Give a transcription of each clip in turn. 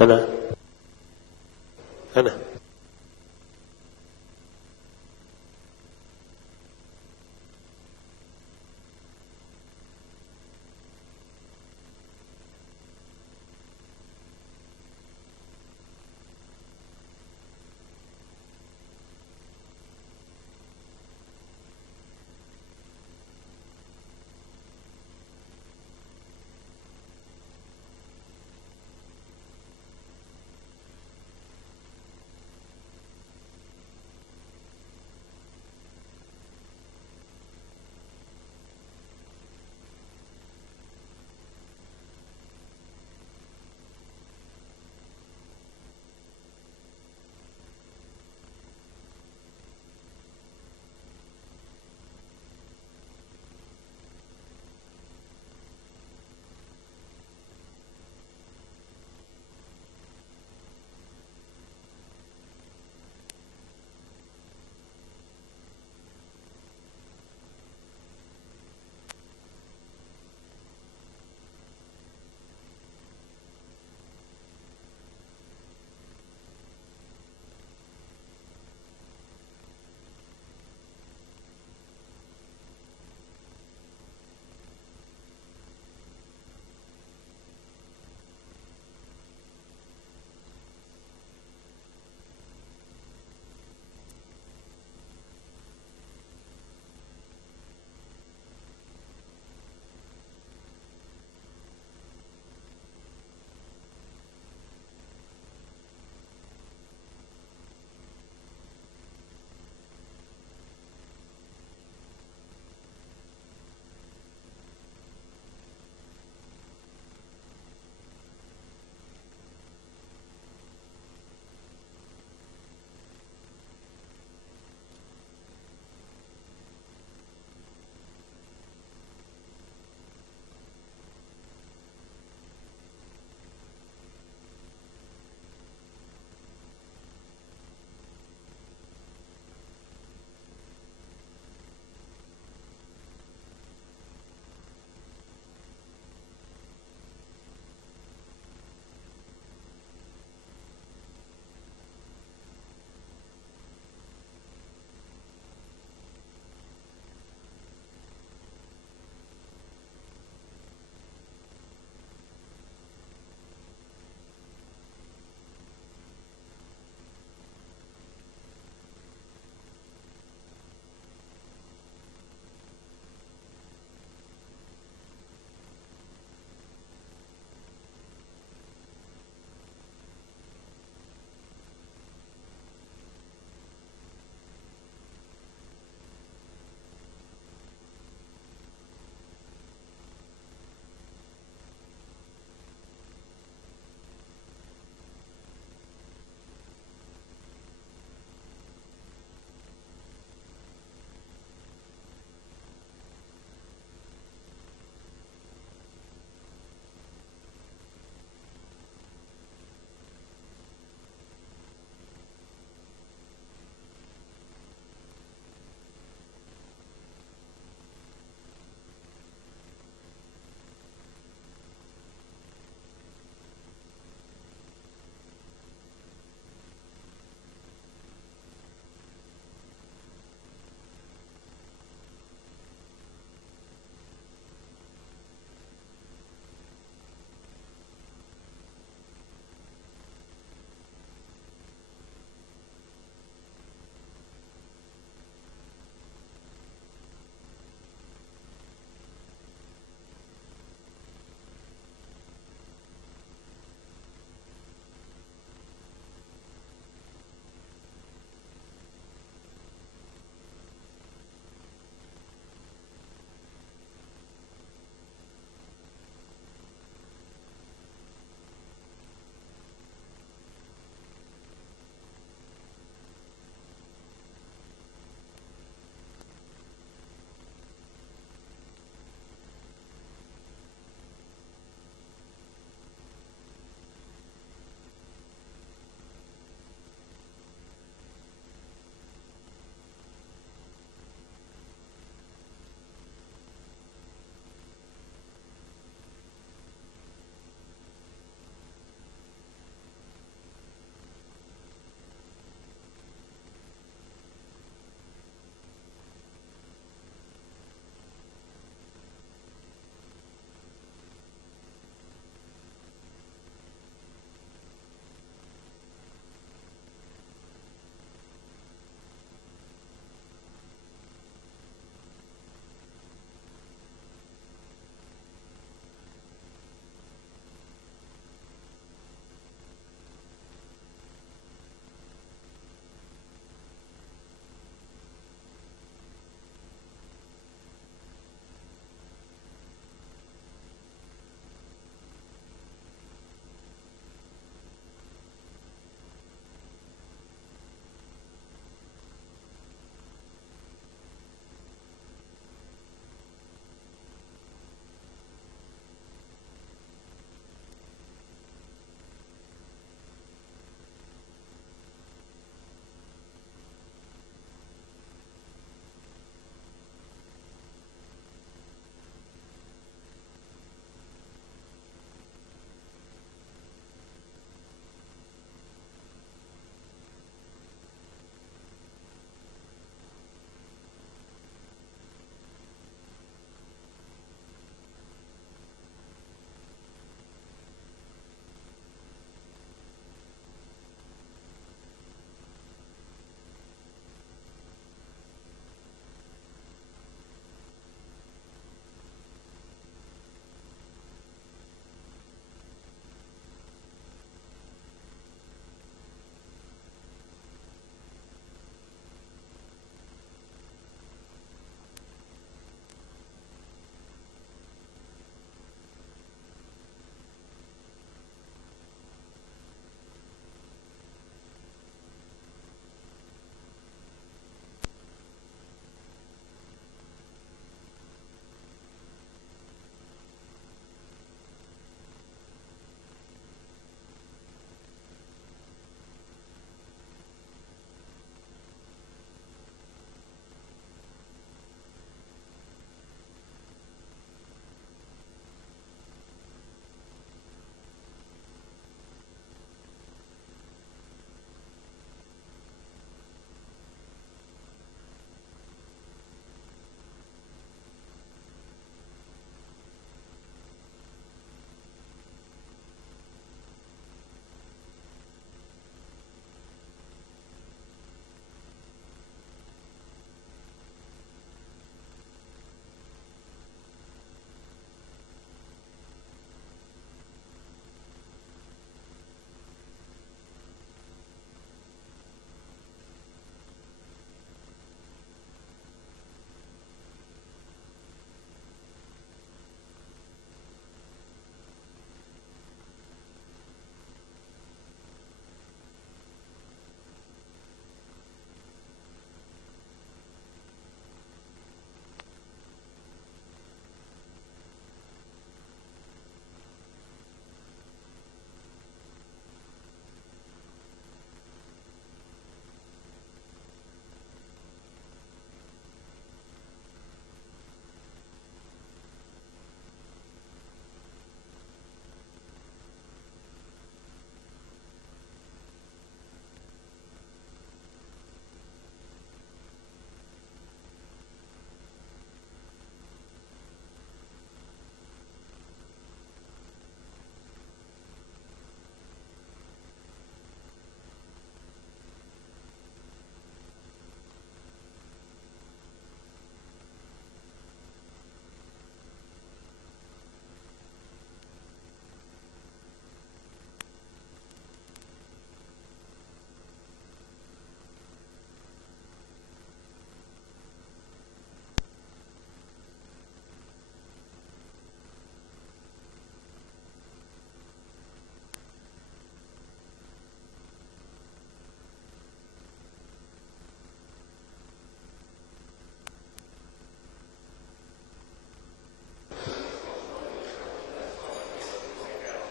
है ना, है ना।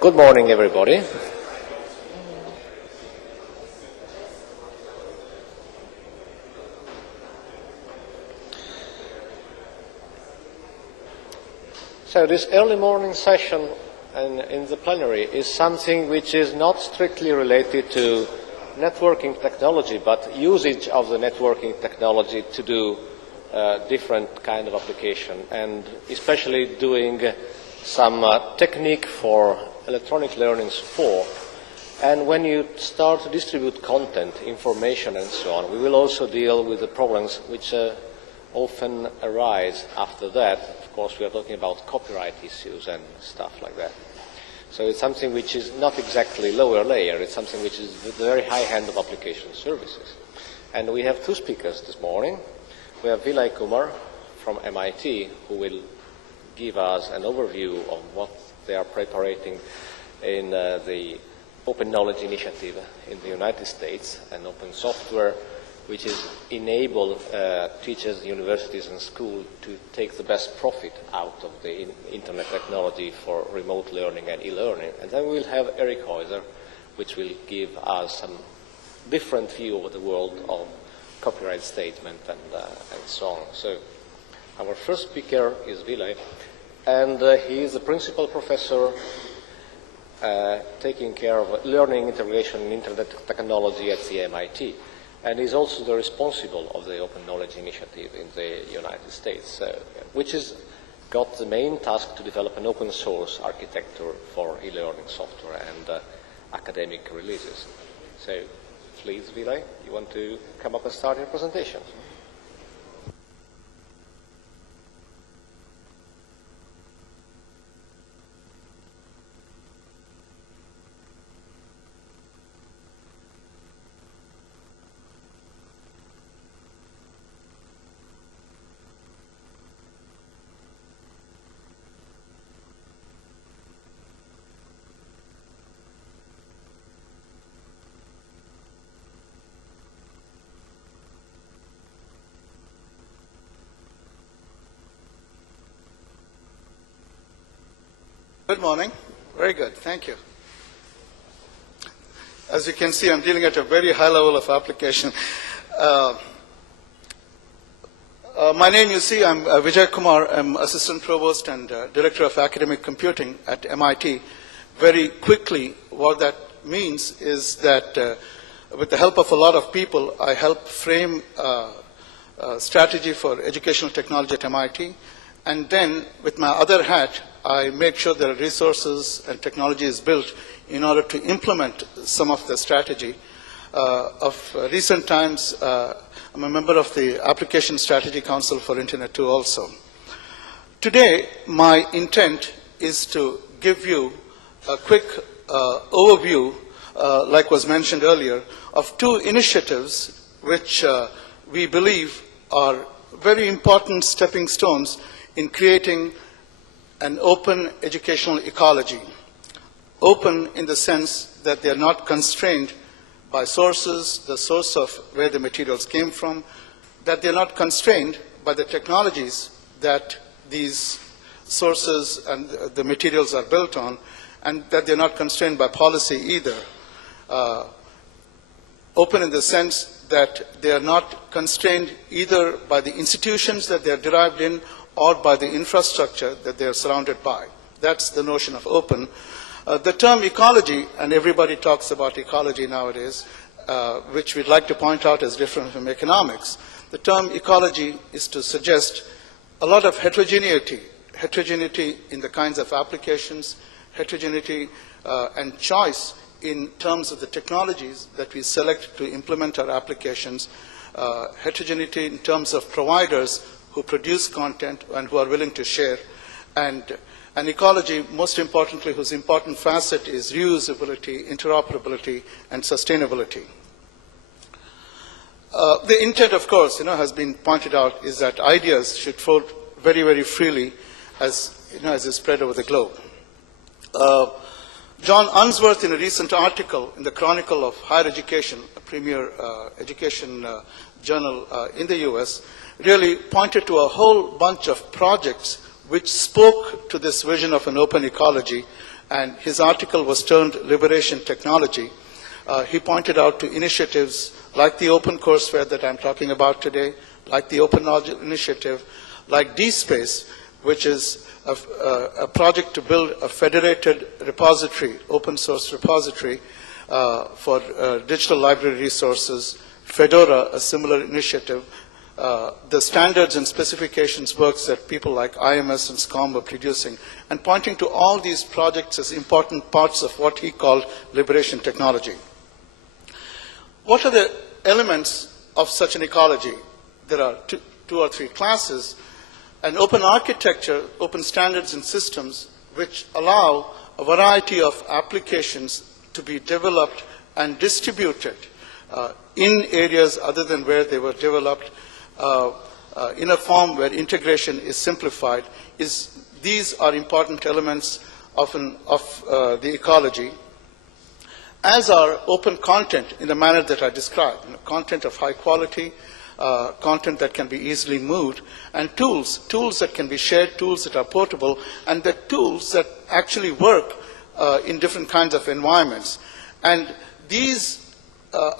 Good morning, everybody. So this early morning session in the plenary is something which is not strictly related to networking technology, but usage of the networking technology to do different kind of application, and especially doing some technique for electronic learning support. And when you start to distribute content, information and so on, we will also deal with the problems which often arise after that. Of course, we are talking about copyright issues and stuff like that. So it's something which is not exactly lower layer, it's something which is the very high end of application services. And we have two speakers this morning. We have Vijay Kumar from MIT, who will give us an overview of what they are preparing in the Open Knowledge Initiative in the United States, and open software which is enable teachers, universities and schools to take the best profit out of the internet technology for remote learning and e-learning. And then we'll have Eric Heuser, which will give us some different view of the world of copyright statement and so on. So our first speaker is Vijay, and he is the principal professor taking care of learning integration in internet technology at the MIT. And he's also the responsible of the Open Knowledge Initiative in the United States, which has got the main task to develop an open source architecture for e-learning software and academic releases. So please, Vijay, you want to come up and start your presentation? Good morning. Very good. Thank you. As you can see, I'm dealing at a very high level of application. My name, you see, I'm Vijay Kumar. I'm Assistant Provost and Director of Academic Computing at MIT. Very quickly, what that means is that with the help of a lot of people, I help frame a strategy for educational technology at MIT. And then, with my other hat, I make sure there are resources and technology is built in order to implement some of the strategy. Of recent times, I'm a member of the Application Strategy Council for Internet 2 also. Today, my intent is to give you a quick overview, like was mentioned earlier, of two initiatives which we believe are very important stepping stones in creating an open educational ecology. Open in the sense that they are not constrained by sources, the source of where the materials came from, that they are not constrained by the technologies that these sources and the materials are built on, and that they are not constrained by policy either. Open in the sense that they are not constrained either by the institutions that they are derived in or by the infrastructure that they are surrounded by. That's the notion of open. The term ecology, and everybody talks about ecology nowadays, which we'd like to point out as different from economics. The term ecology is to suggest a lot of heterogeneity in the kinds of applications, heterogeneity and choice in terms of the technologies that we select to implement our applications, heterogeneity in terms of providers who produce content and who are willing to share, and an ecology, most importantly, whose important facet is reusability, interoperability, and sustainability. The intent, of course, has been pointed out, is that ideas should float very, very freely as is spread over the globe. John Unsworth, in a recent article in the Chronicle of Higher Education, a premier education journal in the US, really pointed to a whole bunch of projects which spoke to this vision of an open ecology and his article was termed Liberation Technology. He pointed out to initiatives like the OpenCourseware that I'm talking about today, like the Open Knowledge Initiative, like DSpace, which is a project to build a federated repository, open source repository for digital library resources, Fedora, a similar initiative, the standards and specifications works that people like IMS and SCOM were producing, and pointing to all these projects as important parts of what he called liberation technology. What are the elements of such an ecology? There are two or three classes. An open architecture, open standards and systems which allow a variety of applications to be developed and distributed in areas other than where they were developed in a form where integration is simplified. These are important elements of the ecology, as are open content in the manner that I described, content of high quality, content that can be easily moved, and tools that can be shared, tools that are portable, and the tools that actually work in different kinds of environments. And these,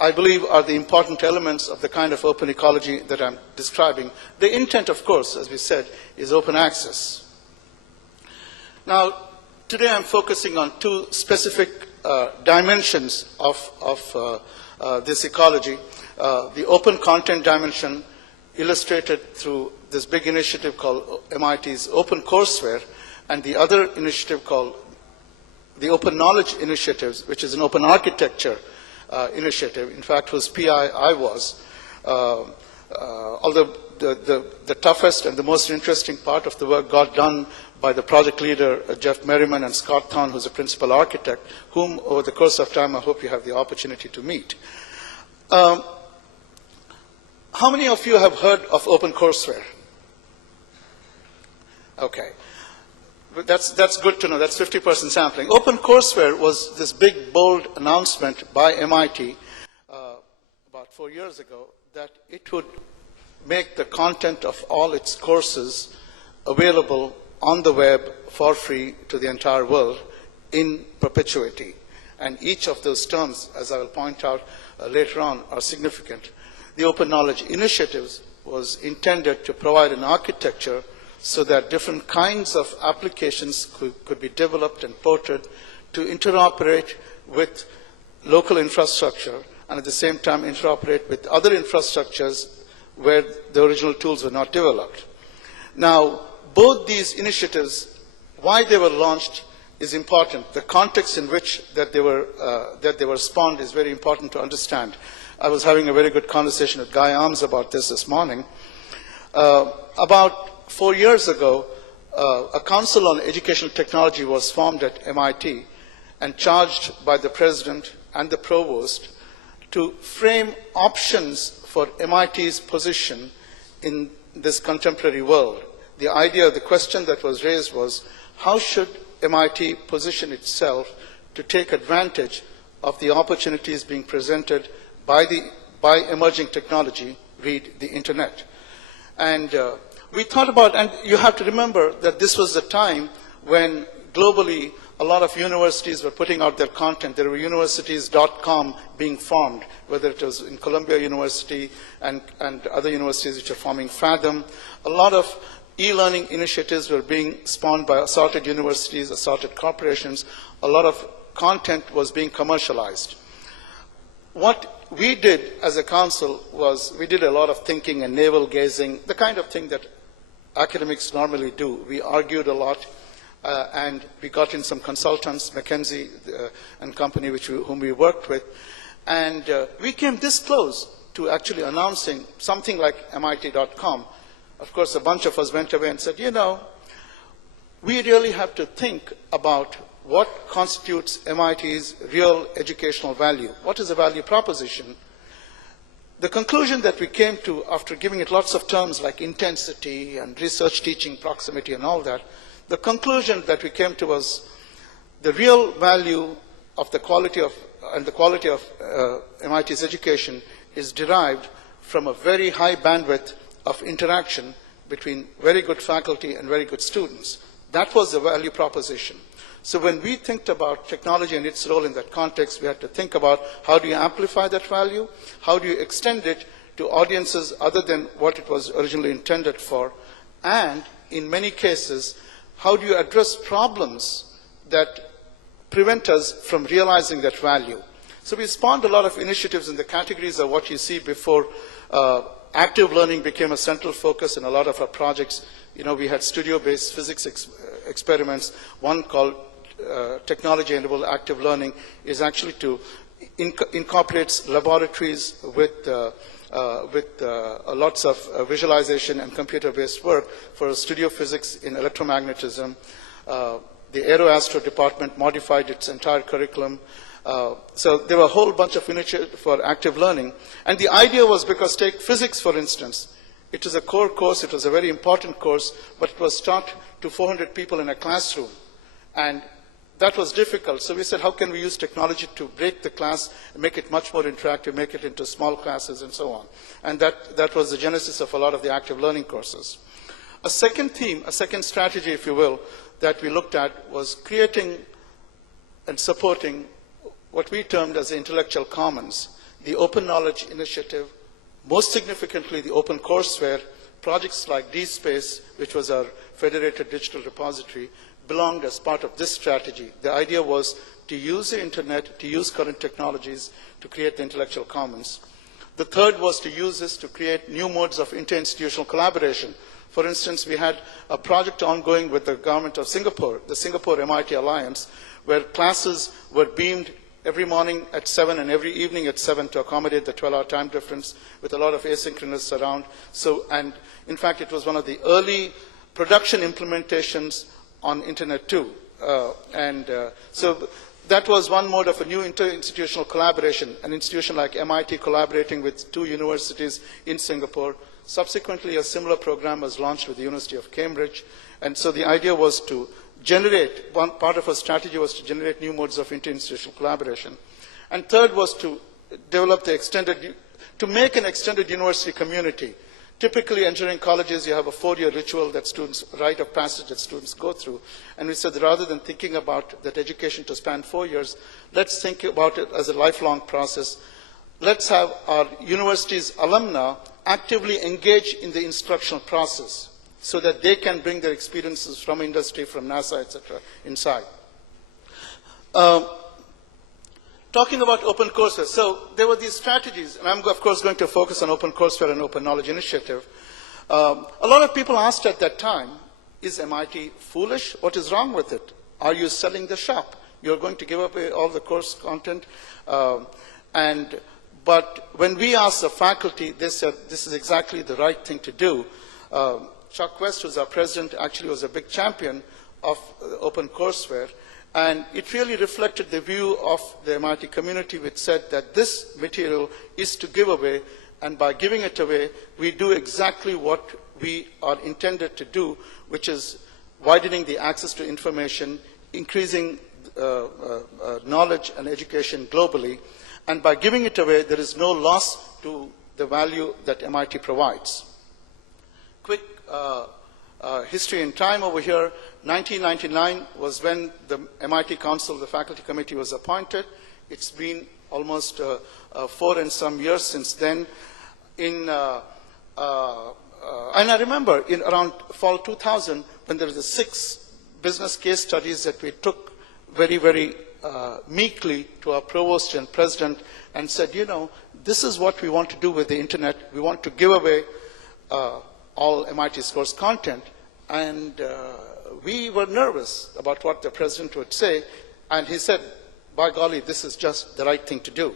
I believe, are the important elements of the kind of open ecology that I'm describing. The intent, of course, as we said, is open access. Now, today I'm focusing on two specific dimensions of this ecology. The open content dimension, illustrated through this big initiative called MIT's OpenCourseware, and the other initiative called the Open Knowledge Initiative, which is an open architecture initiative, in fact, whose PI I was. Although the toughest and the most interesting part of the work got done by the project leader, Jeff Merriman, and Scott Thorne, who's a principal architect, whom over the course of time I hope you have the opportunity to meet. How many of you have heard of OpenCourseware? Okay. That's good to know. That's 50% sampling. OpenCourseware was this big, bold announcement by MIT about 4 years ago that it would make the content of all its courses available on the web for free to the entire world in perpetuity. And each of those terms, as I will point out later on, are significant. The Open Knowledge Initiatives was intended to provide an architecture so that different kinds of applications could be developed and ported to interoperate with local infrastructure and at the same time interoperate with other infrastructures where the original tools were not developed. Now, both these initiatives, why they were launched is important. The context in which that they were spawned is very important to understand. I was having a very good conversation with Guy Arms about this morning. About 4 years ago, a Council on Educational Technology was formed at MIT and charged by the president and the provost to frame options for MIT's position in this contemporary world. The idea, the question that was raised was, how should MIT position itself to take advantage of the opportunities being presented by emerging technology, read the internet. And we thought about, and you have to remember that this was the time when globally a lot of universities were putting out their content. There were universities.com being formed, whether it was in Columbia University and other universities which are forming Fathom. A lot of e-learning initiatives were being spawned by assorted universities, assorted corporations. A lot of content was being commercialized. What we did as a council was we did a lot of thinking and navel-gazing, the kind of thing that academics normally do. We argued a lot, and we got in some consultants, McKinsey and company whom we worked with, and we came this close to actually announcing something like MIT.com. Of course, a bunch of us went away and said, you know, we really have to think about what constitutes MIT's real educational value. What is the value proposition? The conclusion that we came to after giving it lots of terms like intensity and research teaching proximity and all that, the conclusion that we came to was the real value of the quality of MIT's education is derived from a very high bandwidth of interaction between very good faculty and very good students. That was the value proposition. So when we think about technology and its role in that context, we had to think about how do you amplify that value, how do you extend it to audiences other than what it was originally intended for, and in many cases, how do you address problems that prevent us from realizing that value. So we spawned a lot of initiatives in the categories of what you see before. Active learning became a central focus in a lot of our projects. We had studio-based physics experiments. One called technology-enabled active learning is actually to incorporate laboratories with lots of visualization and computer-based work for studio physics in electromagnetism. The Aeroastro department modified its entire curriculum. So there were a whole bunch of initiatives for active learning. And the idea was, because take physics, for instance. It is a core course. It was a very important course, but it was taught to 400 people in a classroom. And that was difficult. So we said, how can we use technology to break the class, make it much more interactive, make it into small classes, and so on. And that was the genesis of a lot of the active learning courses. A second theme, a second strategy, if you will, that we looked at was creating and supporting what we termed as the intellectual commons, the open knowledge initiative, most significantly the open courseware. Projects like DSpace, which was our federated digital repository, belonged as part of this strategy. The idea was to use the internet, to use current technologies to create the intellectual commons. The third was to use this to create new modes of interinstitutional collaboration. For instance, we had a project ongoing with the government of Singapore, the Singapore-MIT Alliance, where classes were beamed every morning at 7 and every evening at 7 to accommodate the 12-hour time difference, with a lot of asynchronous around. So, and in fact, it was one of the early production implementations on Internet too. So that was one mode of a new interinstitutional collaboration, an institution like MIT collaborating with 2 universities in Singapore. Subsequently, a similar program was launched with the University of Cambridge. And so the idea was to generate, one part of our strategy was to generate new modes of interinstitutional collaboration. And third was to develop to make an extended university community. Typically, engineering colleges, you have a 4-year ritual that students, rite of passage that students go through. And we said that rather than thinking about that education to span 4 years, let's think about it as a lifelong process. Let's have our university's alumni actively engage in the instructional process so that they can bring their experiences from industry, from NASA, etc., inside. Talking about OpenCourseware, so there were these strategies, and I'm of course going to focus on OpenCourseware and Open Knowledge Initiative. A lot of people asked at that time, is MIT foolish? What is wrong with it? Are you selling the shop? You're going to give away all the course content? But when we asked the faculty, they said this is exactly the right thing to do. Chuck West, who's our president, actually was a big champion of OpenCourseware. And it really reflected the view of the MIT community, which said that this material is to give away, and by giving it away, we do exactly what we are intended to do, which is widening the access to information, increasing knowledge and education globally. And by giving it away, there is no loss to the value that MIT provides. Quick history and time over here. 1999 was when the MIT Council, the faculty committee, was appointed. It's been almost 4 and some years since then. And I remember in around fall 2000, when there was the 6 business case studies that we took very, very meekly to our provost and president and said, you know, this is what we want to do with the internet. We want to give away all MIT's course content. And we were nervous about what the president would say. And he said, by golly, this is just the right thing to do.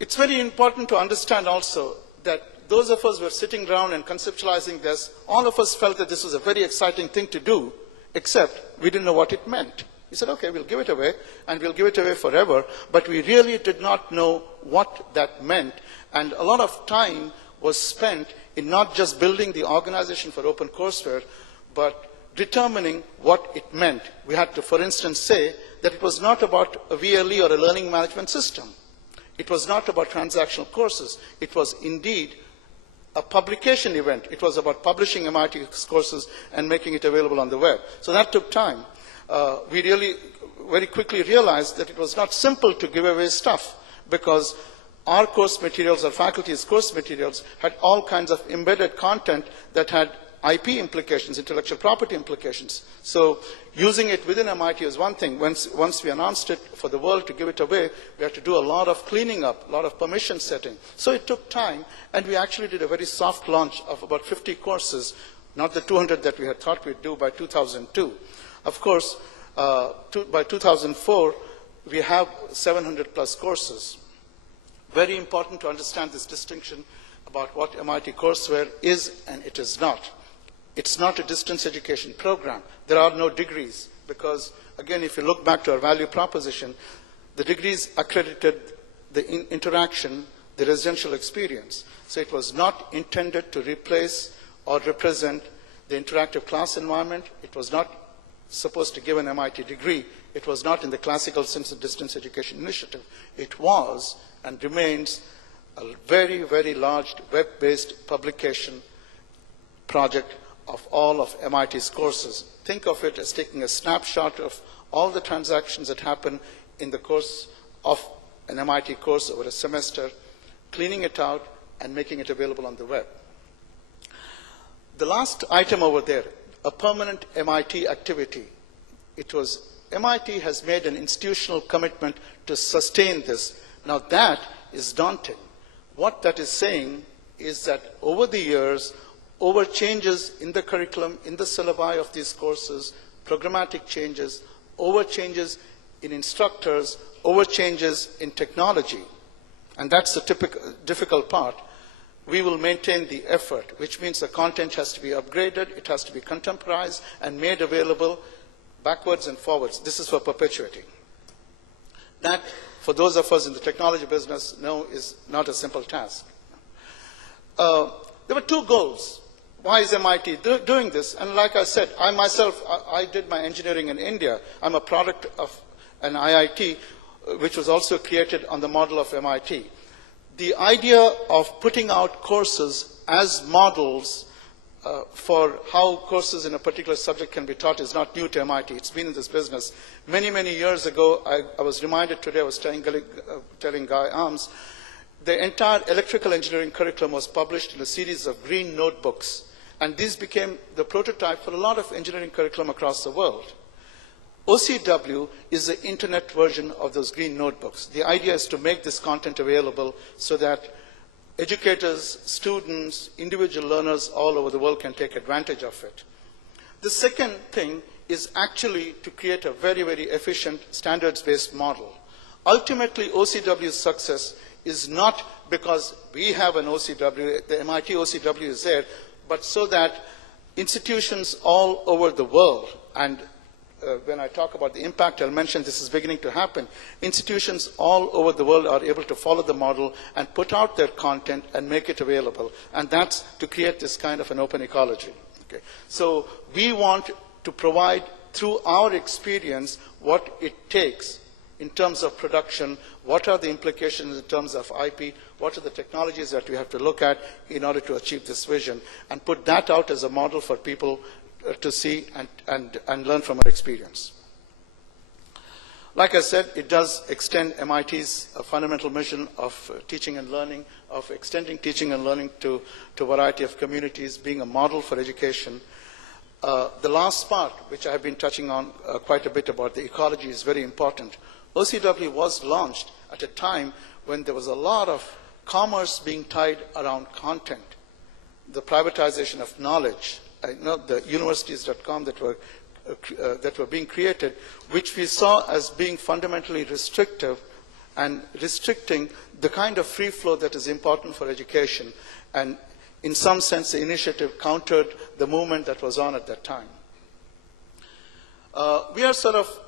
It's very important to understand also that those of us who were sitting around and conceptualizing this, all of us felt that this was a very exciting thing to do, except we didn't know what it meant. We said, okay, we'll give it away, and we'll give it away forever. But we really did not know what that meant. And a lot of time was spent in not just building the organization for OpenCourseware, but determining what it meant. We had to, for instance, say that it was not about a VLE or a learning management system. It was not about transactional courses. It was indeed a publication event. It was about publishing MIT's courses and making it available on the web. So that took time. we really very quickly realized that it was not simple to give away stuff, because our course materials, our faculty's course materials, had all kinds of embedded content that had IP implications, intellectual property implications. So using it within MIT is one thing. Once we announced it for the world to give it away, we had to do a lot of cleaning up, a lot of permission setting. So it took time, and we actually did a very soft launch of about 50 courses, not the 200 that we had thought we'd do by 2002. Of course, by 2004, we have 700 plus courses. Very important to understand this distinction about what MIT courseware is and it is not. It's not a distance education program. There are no degrees because, again, if you look back to our value proposition, the degrees accredited the interaction, the residential experience. So it was not intended to replace or represent the interactive class environment. It was not supposed to give an MIT degree. It was not in the classical sense of distance education initiative. It was and remains a very, very large web-based publication project of all of MIT's courses. Think of it as taking a snapshot of all the transactions that happen in the course of an MIT course over a semester, cleaning it out and making it available on the web. The last item over there, a permanent MIT activity. It was MIT has made an institutional commitment to sustain this. Now that is daunting. What that is saying is that over the years, over changes in the curriculum, in the syllabi of these courses, programmatic changes, over changes in instructors, over changes in technology, and that's the typical difficult part, we will maintain the effort, which means the content has to be upgraded, it has to be contemporized and made available backwards and forwards. This is for perpetuity. That, for those of us in the technology business, know is not a simple task. There were two goals. Why is MIT doing this? And like I said, I myself, I did my engineering in India. I'm a product of an IIT, which was also created on the model of MIT. The idea of putting out courses as models for how courses in a particular subject can be taught is not new to MIT. It's been in this business. Many, many years ago, I was reminded today, I was telling Guy Arms, the entire electrical engineering curriculum was published in a series of green notebooks. And these became the prototype for a lot of engineering curriculum across the world. OCW is the internet version of those green notebooks. The idea is to make this content available so that educators, students, individual learners all over the world can take advantage of it. The second thing is actually to create a very, very efficient standards-based model. Ultimately, OCW's success is not because we have an OCW, the MIT OCW is there, but so that institutions all over the world, and when I talk about the impact, I'll mention this is beginning to happen. Institutions all over the world are able to follow the model and put out their content and make it available. And that's to create this kind of an open ecology. Okay. So we want to provide, through our experience, what it takes in terms of production, what are the implications in terms of IP, what are the technologies that we have to look at in order to achieve this vision, and put that out as a model for people to see and learn from our experience. Like I said, it does extend MIT's fundamental mission of teaching and learning, of extending teaching and learning to a variety of communities, being a model for education. The last part, which I have been touching on quite a bit about, the ecology, is very important. OCW was launched at a time when there was a lot of commerce being tied around content, the privatization of knowledge, the universities.com that were being created, which we saw as being fundamentally restrictive and restricting the kind of free flow that is important for education. And in some sense, the initiative countered the movement that was on at that time. We are sort of,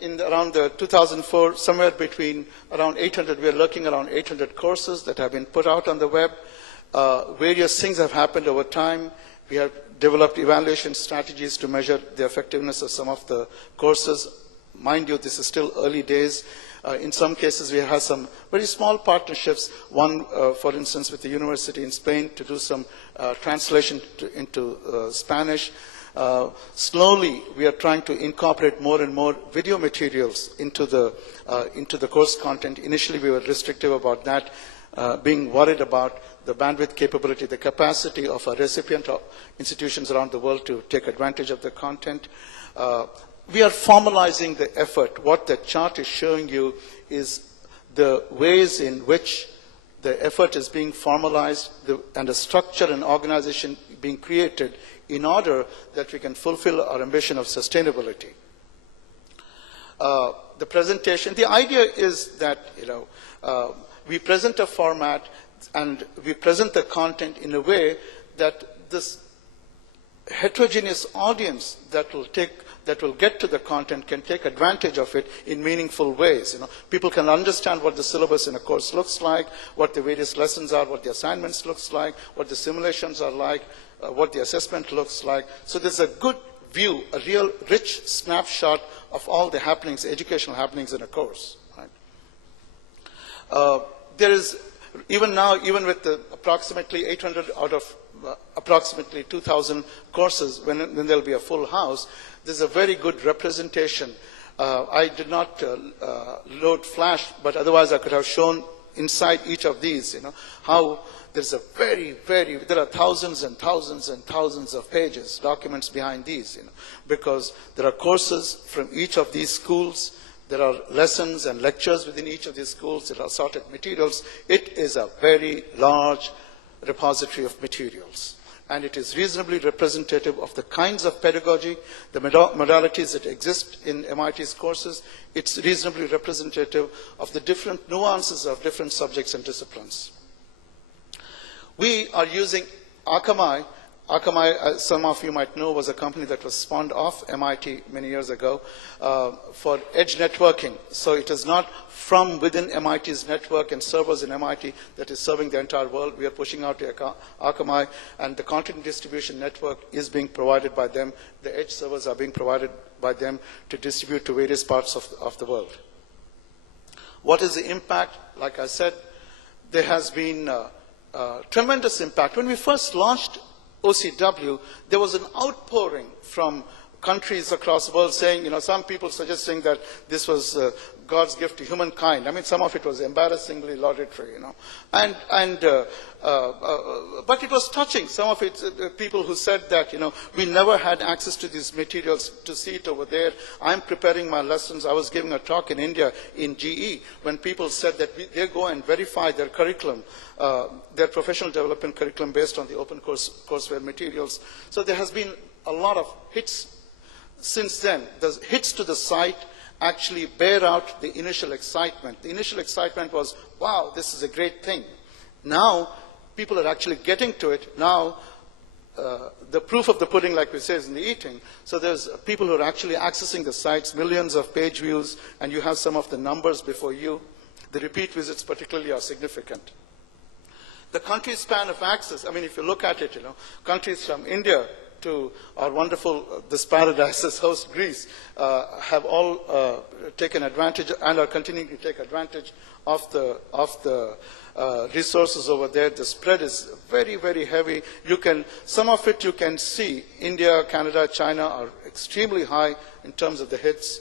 in around the 2004, somewhere between around 800, we are looking around 800 courses that have been put out on the web. Various things have happened over time. We have developed evaluation strategies to measure the effectiveness of some of the courses. Mind you, this is still early days. In some cases, we have some very small partnerships. One, for instance, with the university in Spain to do some translation into Spanish. Slowly, we are trying to incorporate more and more video materials into the course content. Initially, we were restrictive about that, being worried about the bandwidth capability, the capacity of our recipient institutions around the world to take advantage of the content. We are formalizing the effort. What the chart is showing you is the ways in which the effort is being formalized and a structure and organization being created in order that we can fulfill our ambition of sustainability. The presentation, the idea is that we present a format and we present the content in a way that this heterogeneous audience that will get to the content can take advantage of it in meaningful ways. People can understand what the syllabus in a course looks like, what the various lessons are, what the assignments looks like, what the simulations are like, what the assessment looks like. So there's a good view, a real rich snapshot of all the happenings, educational happenings in a course. Right? There is, even now, even with the approximately 800 out of approximately 2,000 courses, when there'll be a full house, there's a very good representation. I did not load Flash, but otherwise I could have shown inside each of these, how there's a there are thousands and thousands and thousands of pages, documents behind these, because there are courses from each of these schools. There are lessons and lectures within each of these schools. There are sorted materials. It is a very large repository of materials. And it is reasonably representative of the kinds of pedagogy, the modalities that exist in MIT's courses. It's reasonably representative of the different nuances of different subjects and disciplines. We are using Akamai. Akamai, some of you might know, was a company that was spawned off MIT many years ago for edge networking. So it is not from within MIT's network and servers in MIT that is serving the entire world. We are pushing out to Akamai, and the content distribution network is being provided by them. The edge servers are being provided by them to distribute to various parts of the world. What is the impact? Like I said, there has been tremendous impact. When we first launched OCW, there was an outpouring from countries across the world saying, some people suggesting that this was God's gift to humankind. I mean, some of it was embarrassingly laudatory, but it was touching. Some of it, people who said that, we never had access to these materials to see it over there. I'm preparing my lessons. I was giving a talk in India in GE when people said that they go and verify their curriculum, their professional development curriculum based on the open courseware materials. So there has been a lot of hits since then. The hits to the site actually bear out the initial excitement. The initial excitement was, wow, this is a great thing. Now, people are actually getting to it. Now, the proof of the pudding, like we say, is in the eating. So there's people who are actually accessing the sites, millions of page views, and you have some of the numbers before you. The repeat visits particularly are significant. The country span of access, I mean, if you look at it, countries from India to our wonderful, this paradise's host, Greece, have all taken advantage and are continuing to take advantage of the resources over there. The spread is very, very heavy. Some of it you can see. India, Canada, China are extremely high in terms of the hits.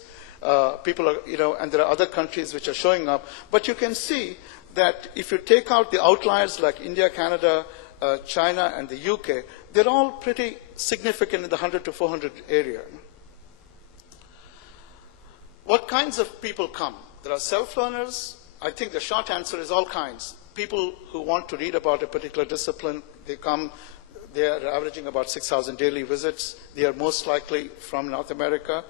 People are, and there are other countries which are showing up. But you can see that if you take out the outliers like India, Canada, China, and the UK, they're all pretty significant in the 100 to 400 area. What kinds of people come? There are self-learners. I think the short answer is all kinds. People who want to read about a particular discipline, they come. They are averaging about 6,000 daily visits. They are most likely from North America.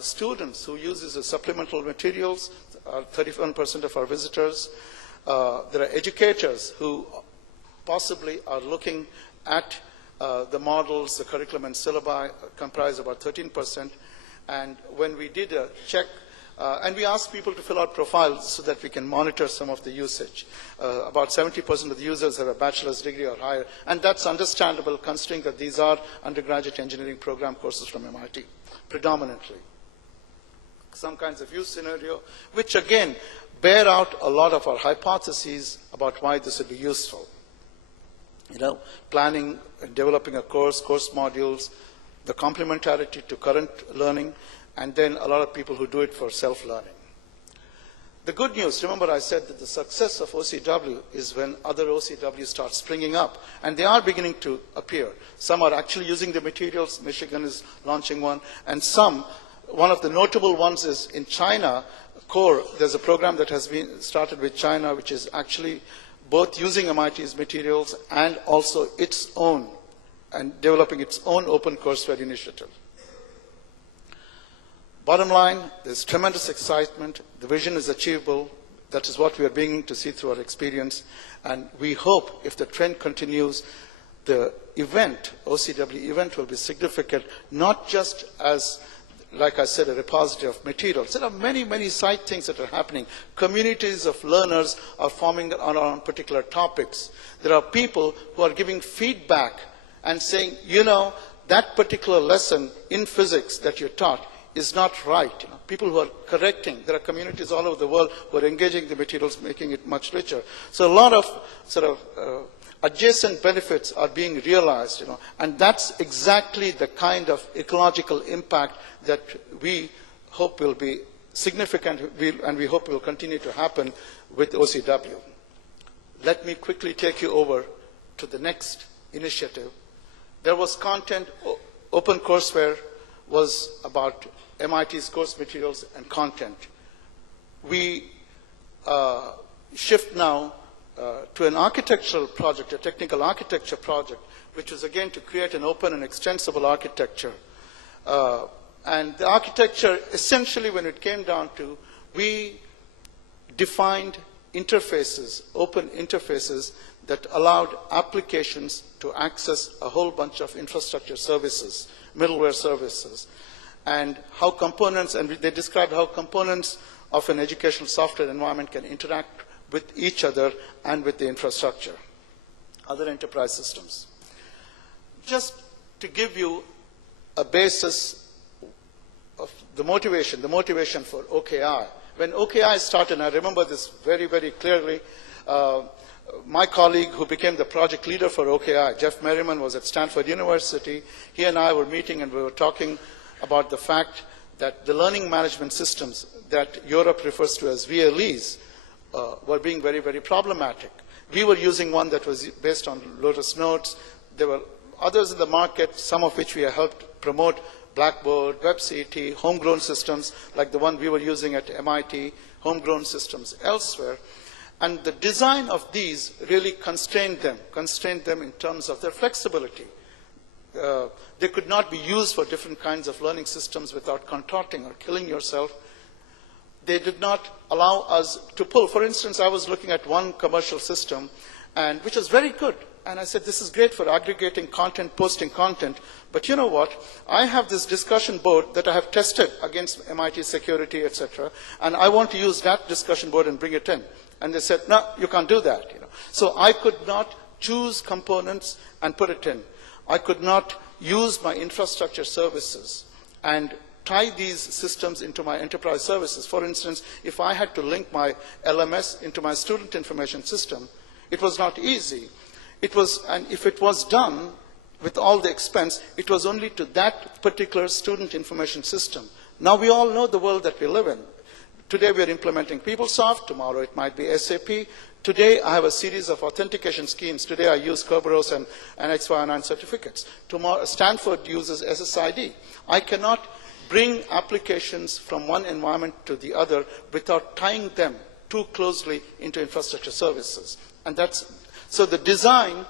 Students who use these as supplemental materials are 31% of our visitors. There are educators who possibly are looking at the models, the curriculum and syllabi comprise about 13%. And when we did a check, and we asked people to fill out profiles so that we can monitor some of the usage. About 70% of the users have a bachelor's degree or higher, and that's understandable considering that these are undergraduate engineering program courses from MIT, predominantly. Some kinds of use scenario, which again bear out a lot of our hypotheses about why this would be useful. Planning and developing a course modules, the complementarity to current learning, and then a lot of people who do it for self-learning. The good news, remember I said that the success of OCW is when other OCWs start springing up, and they are beginning to appear. Some are actually using the materials, Michigan is launching one, and some, one of the notable ones is in China, CORE, there's a program that has been started with China, which is actually both using MIT's materials and also its own, and developing its own open courseware initiative. Bottom line, there's tremendous excitement. The vision is achievable. That is what we are beginning to see through our experience. And we hope, if the trend continues, the event, OCW event, will be significant, not just as, like I said, a repository of materials. There are many, many side things that are happening. Communities of learners are forming on particular topics. There are people who are giving feedback and saying, you know, that particular lesson in physics that you taught is not right. You know, people who are correcting. There are communities all over the world who are engaging the materials, making it much richer. So a lot of sort of adjacent benefits are being realized, you know, and that's exactly the kind of ecological impact that we hope will be significant, and we hope will continue to happen with OCW. Let me quickly take you over to the next initiative. There was content, open courseware was about MIT's course materials and content. We shift now to an architectural project, a technical architecture project, which was again to create an open and extensible architecture. And the architecture, essentially when it came down to, we defined interfaces, open interfaces that allowed applications to access a whole bunch of infrastructure services, middleware services, and how components, and they described how components of an educational software environment can interact with each other and with the infrastructure, other enterprise systems. Just to give you a basis of the motivation for OKI. When OKI started, and I remember this very, very clearly, my colleague who became the project leader for OKI, Jeff Merriman, was at Stanford University. He and I were meeting and we were talking about the fact that the learning management systems that Europe refers to as VLEs were being very, very problematic. We were using one that was based on Lotus Notes. There were others in the market, some of which we have helped promote, Blackboard, WebCT, homegrown systems like the one we were using at MIT, homegrown systems elsewhere. And the design of these really constrained them in terms of their flexibility. They could not be used for different kinds of learning systems without contorting or killing yourself. They did not allow us to pull. For instance, I was looking at one commercial system, which was very good. And I said, this is great for aggregating content, posting content. But you know what? I have this discussion board that I have tested against MIT security, etc. And I want to use that discussion board and bring it in. And they said, no, you can't do that. You know. So I could not choose components and put it in. I could not use my infrastructure services and tie these systems into my enterprise services. For instance, if I had to link my LMS into my student information system, it was not easy. And if it was done with all the expense, it was only to that particular student information system. Now we all know the world that we live in. Today we are implementing PeopleSoft, tomorrow it might be SAP. Today I have a series of authentication schemes. Today I use Kerberos and XY9 certificates. Tomorrow Stanford uses SSID. I cannot bring applications from one environment to the other without tying them too closely into infrastructure services. And so the design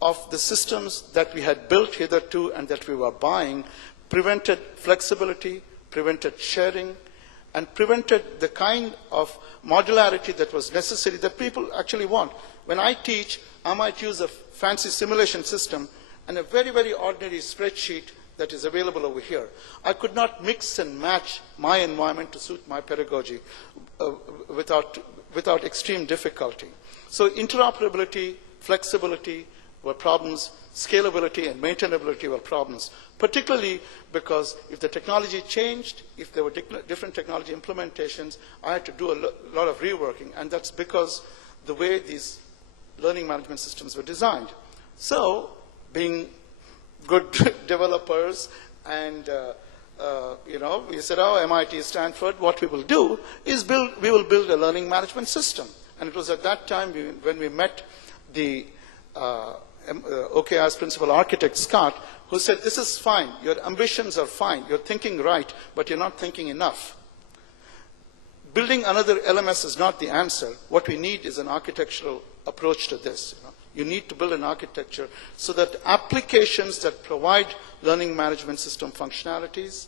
of the systems that we had built hitherto and that we were buying prevented flexibility, prevented sharing, and prevented the kind of modularity that was necessary that people actually want. When I teach, I might use a fancy simulation system and a very, very ordinary spreadsheet that is available over here. I could not mix and match my environment to suit my pedagogy without extreme difficulty. So interoperability, flexibility were problems, scalability and maintainability were problems, particularly because if the technology changed, if there were different technology implementations, I had to do a lot of reworking, and that's because the way these learning management systems were designed. So, being good developers And we said, oh, MIT, Stanford, what we will do is we will build a learning management system. And it was at that time when we met the OKR's principal architect, Scott, who said, this is fine, your ambitions are fine, you're thinking right, but you're not thinking enough. Building another LMS is not the answer. What we need is an architectural approach to this. You need to build an architecture so that applications that provide learning management system functionalities,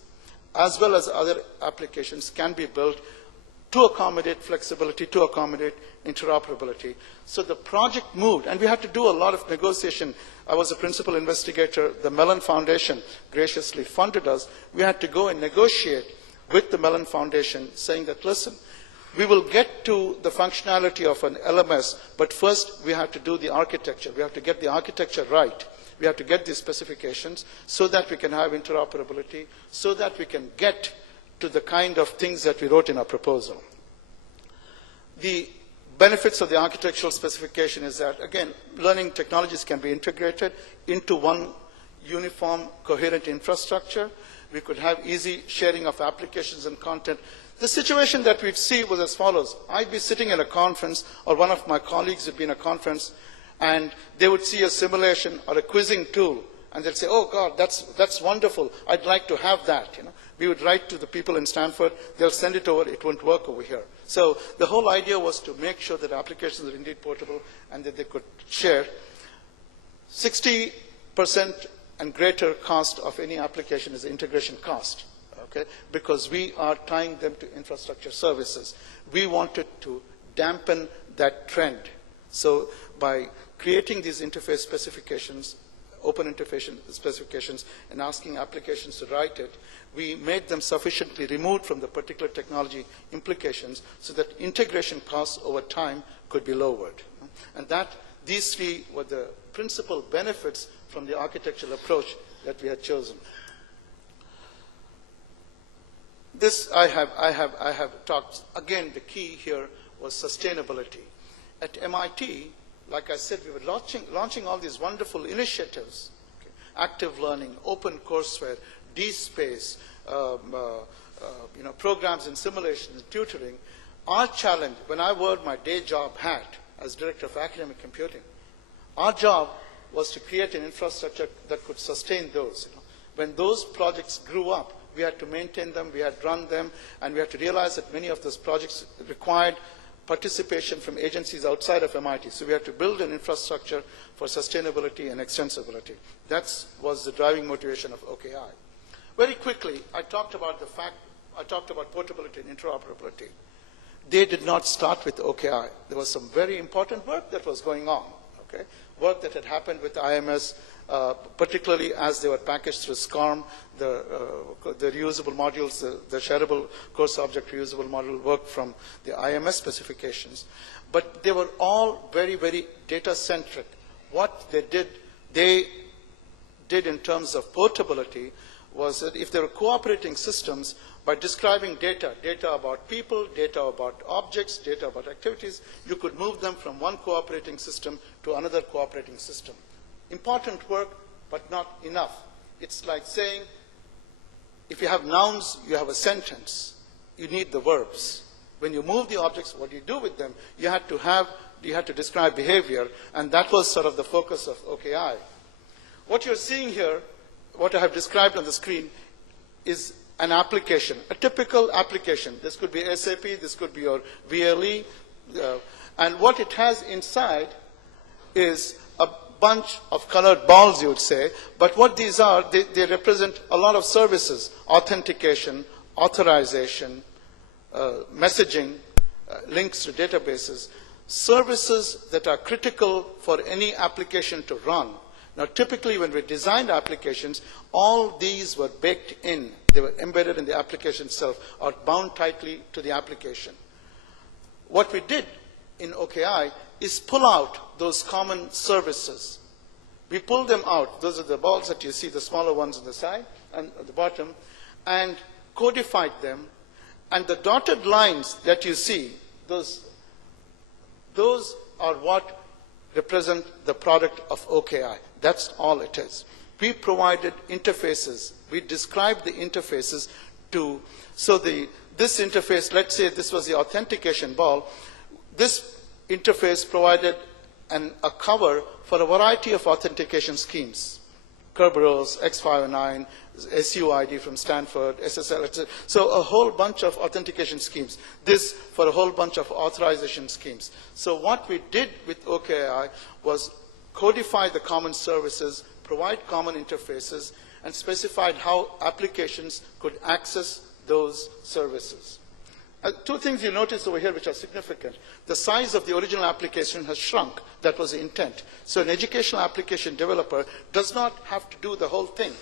as well as other applications, can be built to accommodate flexibility, to accommodate interoperability. So the project moved, and we had to do a lot of negotiation. I was a principal investigator. The Mellon Foundation graciously funded us. We had to go and negotiate with the Mellon Foundation, saying that, listen, we will get to the functionality of an LMS, but first we have to do the architecture. We have to get the architecture right. We have to get these specifications so that we can have interoperability, so that we can get to the kind of things that we wrote in our proposal. The benefits of the architectural specification is that, again, learning technologies can be integrated into one uniform, coherent infrastructure. We could have easy sharing of applications and content. The situation that we'd see was as follows. I'd be sitting at a conference, or one of my colleagues would be in a conference, and they would see a simulation or a quizzing tool, and they'd say, oh, God, that's wonderful. I'd like to have that. We would write to the people in Stanford. They'll send it over. It won't work over here. So the whole idea was to make sure that applications are indeed portable and that they could share. 60% and greater cost of any application is the integration cost, okay? Because we are tying them to infrastructure services. We wanted to dampen that trend. So by creating these interface specifications, open interface specifications, and asking applications to write it, we made them sufficiently removed from the particular technology implications so that integration costs over time could be lowered. And these three were the principal benefits from the architectural approach that we had chosen. This I have talked, again, the key here was sustainability. At MIT, like I said, we were launching all these wonderful initiatives, okay? Active learning, open courseware, DSpace, programs in simulation and tutoring. Our challenge, when I wore my day job hat as Director of Academic Computing, our job was to create an infrastructure that could sustain those. When those projects grew up, we had to maintain them, we had to run them, and we had to realize that many of those projects required participation from agencies outside of MIT. So we had to build an infrastructure for sustainability and extensibility. That was the driving motivation of OKI. Very quickly, I talked about portability and interoperability. They did not start with OKI. There was some very important work that was going on, okay? Work that had happened with IMS, particularly as they were packaged through SCORM, the reusable modules, the shareable course object reusable module work from the IMS specifications. But they were all very, very data-centric. What they did in terms of portability was that if there were cooperating systems, by describing data about people, data about objects, data about activities, you could move them from one cooperating system to another cooperating system. Important work, but not enough. It's like saying, if you have nouns, you have a sentence. You need the verbs. When you move the objects, what do you do with them? You had to describe behavior, and that was sort of the focus of OKI. What you're seeing here, what I have described on the screen, is an application, a typical application. This could be SAP, this could be your VLE, and what it has inside is a bunch of colored balls, you would say, but what these are, they represent a lot of services: authentication, authorization, messaging, links to databases, services that are critical for any application to run. Now, typically, when we designed applications, all these were baked in. They were embedded in the application itself or bound tightly to the application. What we did in OKI is pull out those common services. We pulled them out. Those are the balls that you see, the smaller ones on the side and at the bottom, and codified them. And the dotted lines that you see, those are what represent the product of OKI. That's all it is. we provided interfaces. We described the interfaces to, this interface, let's say this was the authentication ball, this interface provided a cover for a variety of authentication schemes. Kerberos, X509, SUID from Stanford, SSL, etc. So a whole bunch of authentication schemes. This for a whole bunch of authorization schemes. So what we did with OKI was codify the common services, provide common interfaces, and specified how applications could access those services. Two things you notice over here which are significant. The size of the original application has shrunk. That was the intent. So an educational application developer does not have to do the whole thing.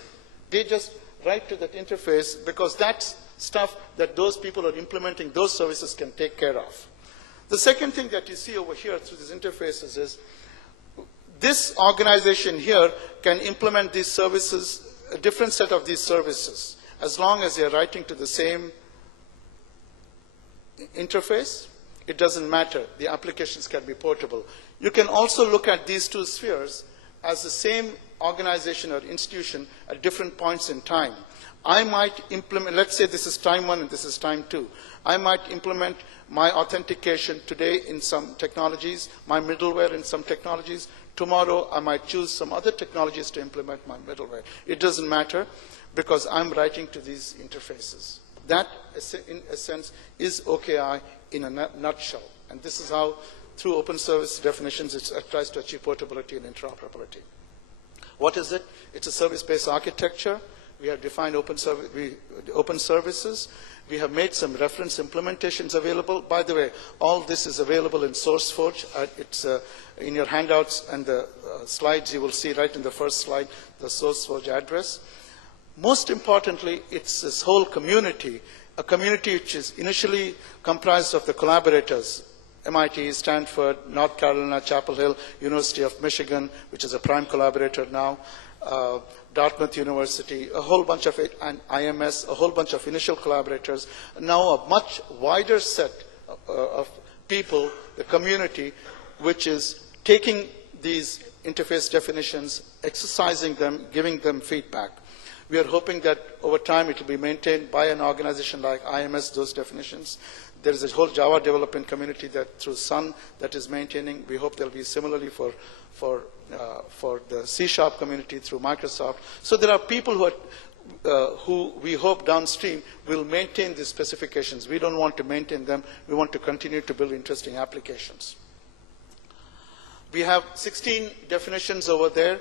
They just write to that interface because that's stuff that those people are implementing, those services can take care of. The second thing that you see over here through these interfaces is this organization here can implement these services, a different set of these services, as long as they're writing to the same interface. It doesn't matter. The applications can be portable. You can also look at these two spheres as the same organization or institution at different points in time. I might implement, let's say this is time 1 and this is time 2. I might implement my authentication today in some technologies, my middleware in some technologies. Tomorrow I might choose some other technologies to implement my middleware. It doesn't matter because I'm writing to these interfaces. That, in a sense, is OKI in a nutshell. And this is how, through open service definitions, it tries to achieve portability and interoperability. What is it? It's a service-based architecture. We have defined open services. We have made some reference implementations available. By the way, all this is available in SourceForge. It's in your handouts and the slides. You will see right in the first slide the SourceForge address. Most importantly, it's this whole community, a community which is initially comprised of the collaborators, MIT, Stanford, North Carolina, Chapel Hill, University of Michigan, which is a prime collaborator now, Dartmouth University, a whole bunch of it, and IMS, a whole bunch of initial collaborators. Now a much wider set of people, the community, which is taking these interface definitions, exercising them, giving them feedback. We are hoping that over time it will be maintained by an organization like IMS, those definitions. There is a whole Java development community that through Sun that is maintaining. We hope there will be similarly for the C# community through Microsoft. So there are people who we hope downstream will maintain these specifications. We don't want to maintain them. We want to continue to build interesting applications. We have 16 definitions over there,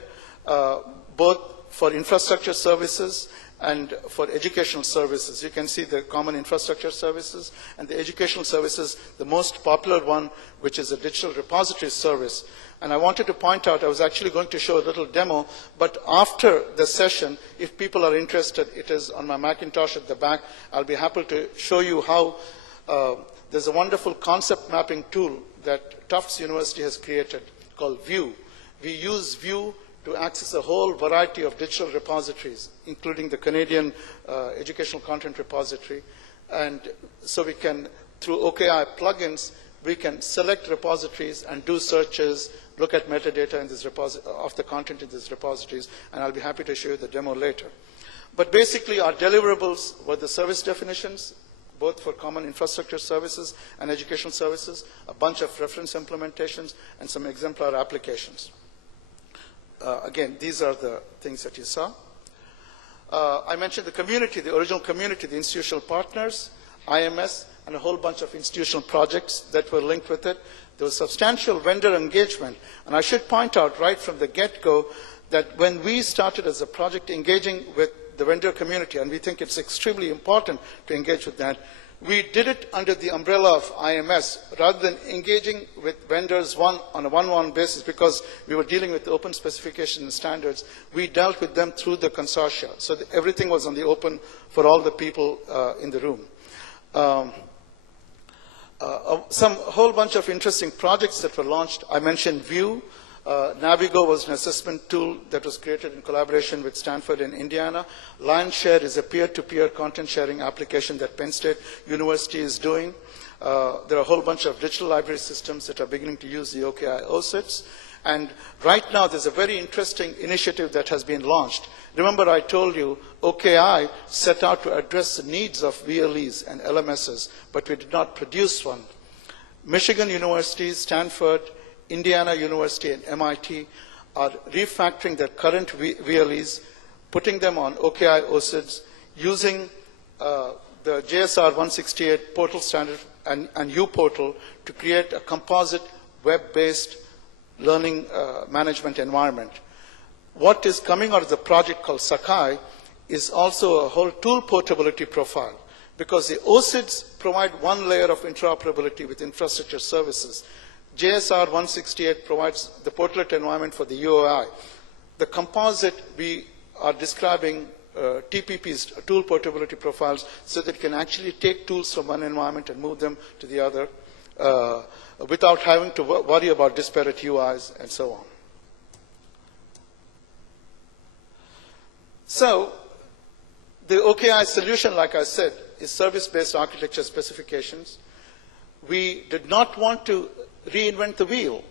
both for infrastructure services and for educational services. You can see the common infrastructure services and the educational services, the most popular one, which is a digital repository service. And I wanted to point out, I was actually going to show a little demo, but after the session, if people are interested, it is on my Macintosh at the back. I'll be happy to show you how there's a wonderful concept mapping tool that Tufts University has created called View. We use View to access a whole variety of digital repositories, including the Canadian Educational Content Repository. And so we can, through OKI plugins, we can select repositories and do searches, look at metadata in this of the content in these repositories, and I'll be happy to show you the demo later. But basically, our deliverables were the service definitions, both for common infrastructure services and educational services, a bunch of reference implementations, and some exemplar applications. Again, these are the things that you saw. I mentioned the community, the original community, the institutional partners, IMS, and a whole bunch of institutional projects that were linked with it. There was substantial vendor engagement. And I should point out right from the get-go that when we started as a project engaging with the vendor community, and we think it's extremely important to engage with that, we did it under the umbrella of IMS rather than engaging with vendors on a one-on-one basis because we were dealing with open specifications and standards. We dealt with them through the consortia. So everything was on the open for all the people in the room. Some whole bunch of interesting projects that were launched. I mentioned View. Navigo was an assessment tool that was created in collaboration with Stanford and Indiana. Lionshare is a peer-to-peer content sharing application that Penn State University is doing. There are a whole bunch of digital library systems that are beginning to use the OKI OSITs. And right now, there's a very interesting initiative that has been launched. Remember, I told you OKI set out to address the needs of VLEs and LMSs, but we did not produce one. Michigan University, Stanford, Indiana University, and MIT are refactoring their current VLEs, putting them on OKI OSIDs, using the JSR 168 portal standard and uPortal to create a composite web-based learning management environment. What is coming out of the project called Sakai is also a whole tool portability profile, because the OSIDs provide one layer of interoperability with infrastructure services. JSR 168 provides the portlet environment for the UOI. The composite, we are describing TPP's tool portability profiles so that it can actually take tools from one environment and move them to the other without having to worry about disparate UIs and so on. So the OKI solution, like I said, is service-based architecture specifications. We did not want to reinvent the wheel.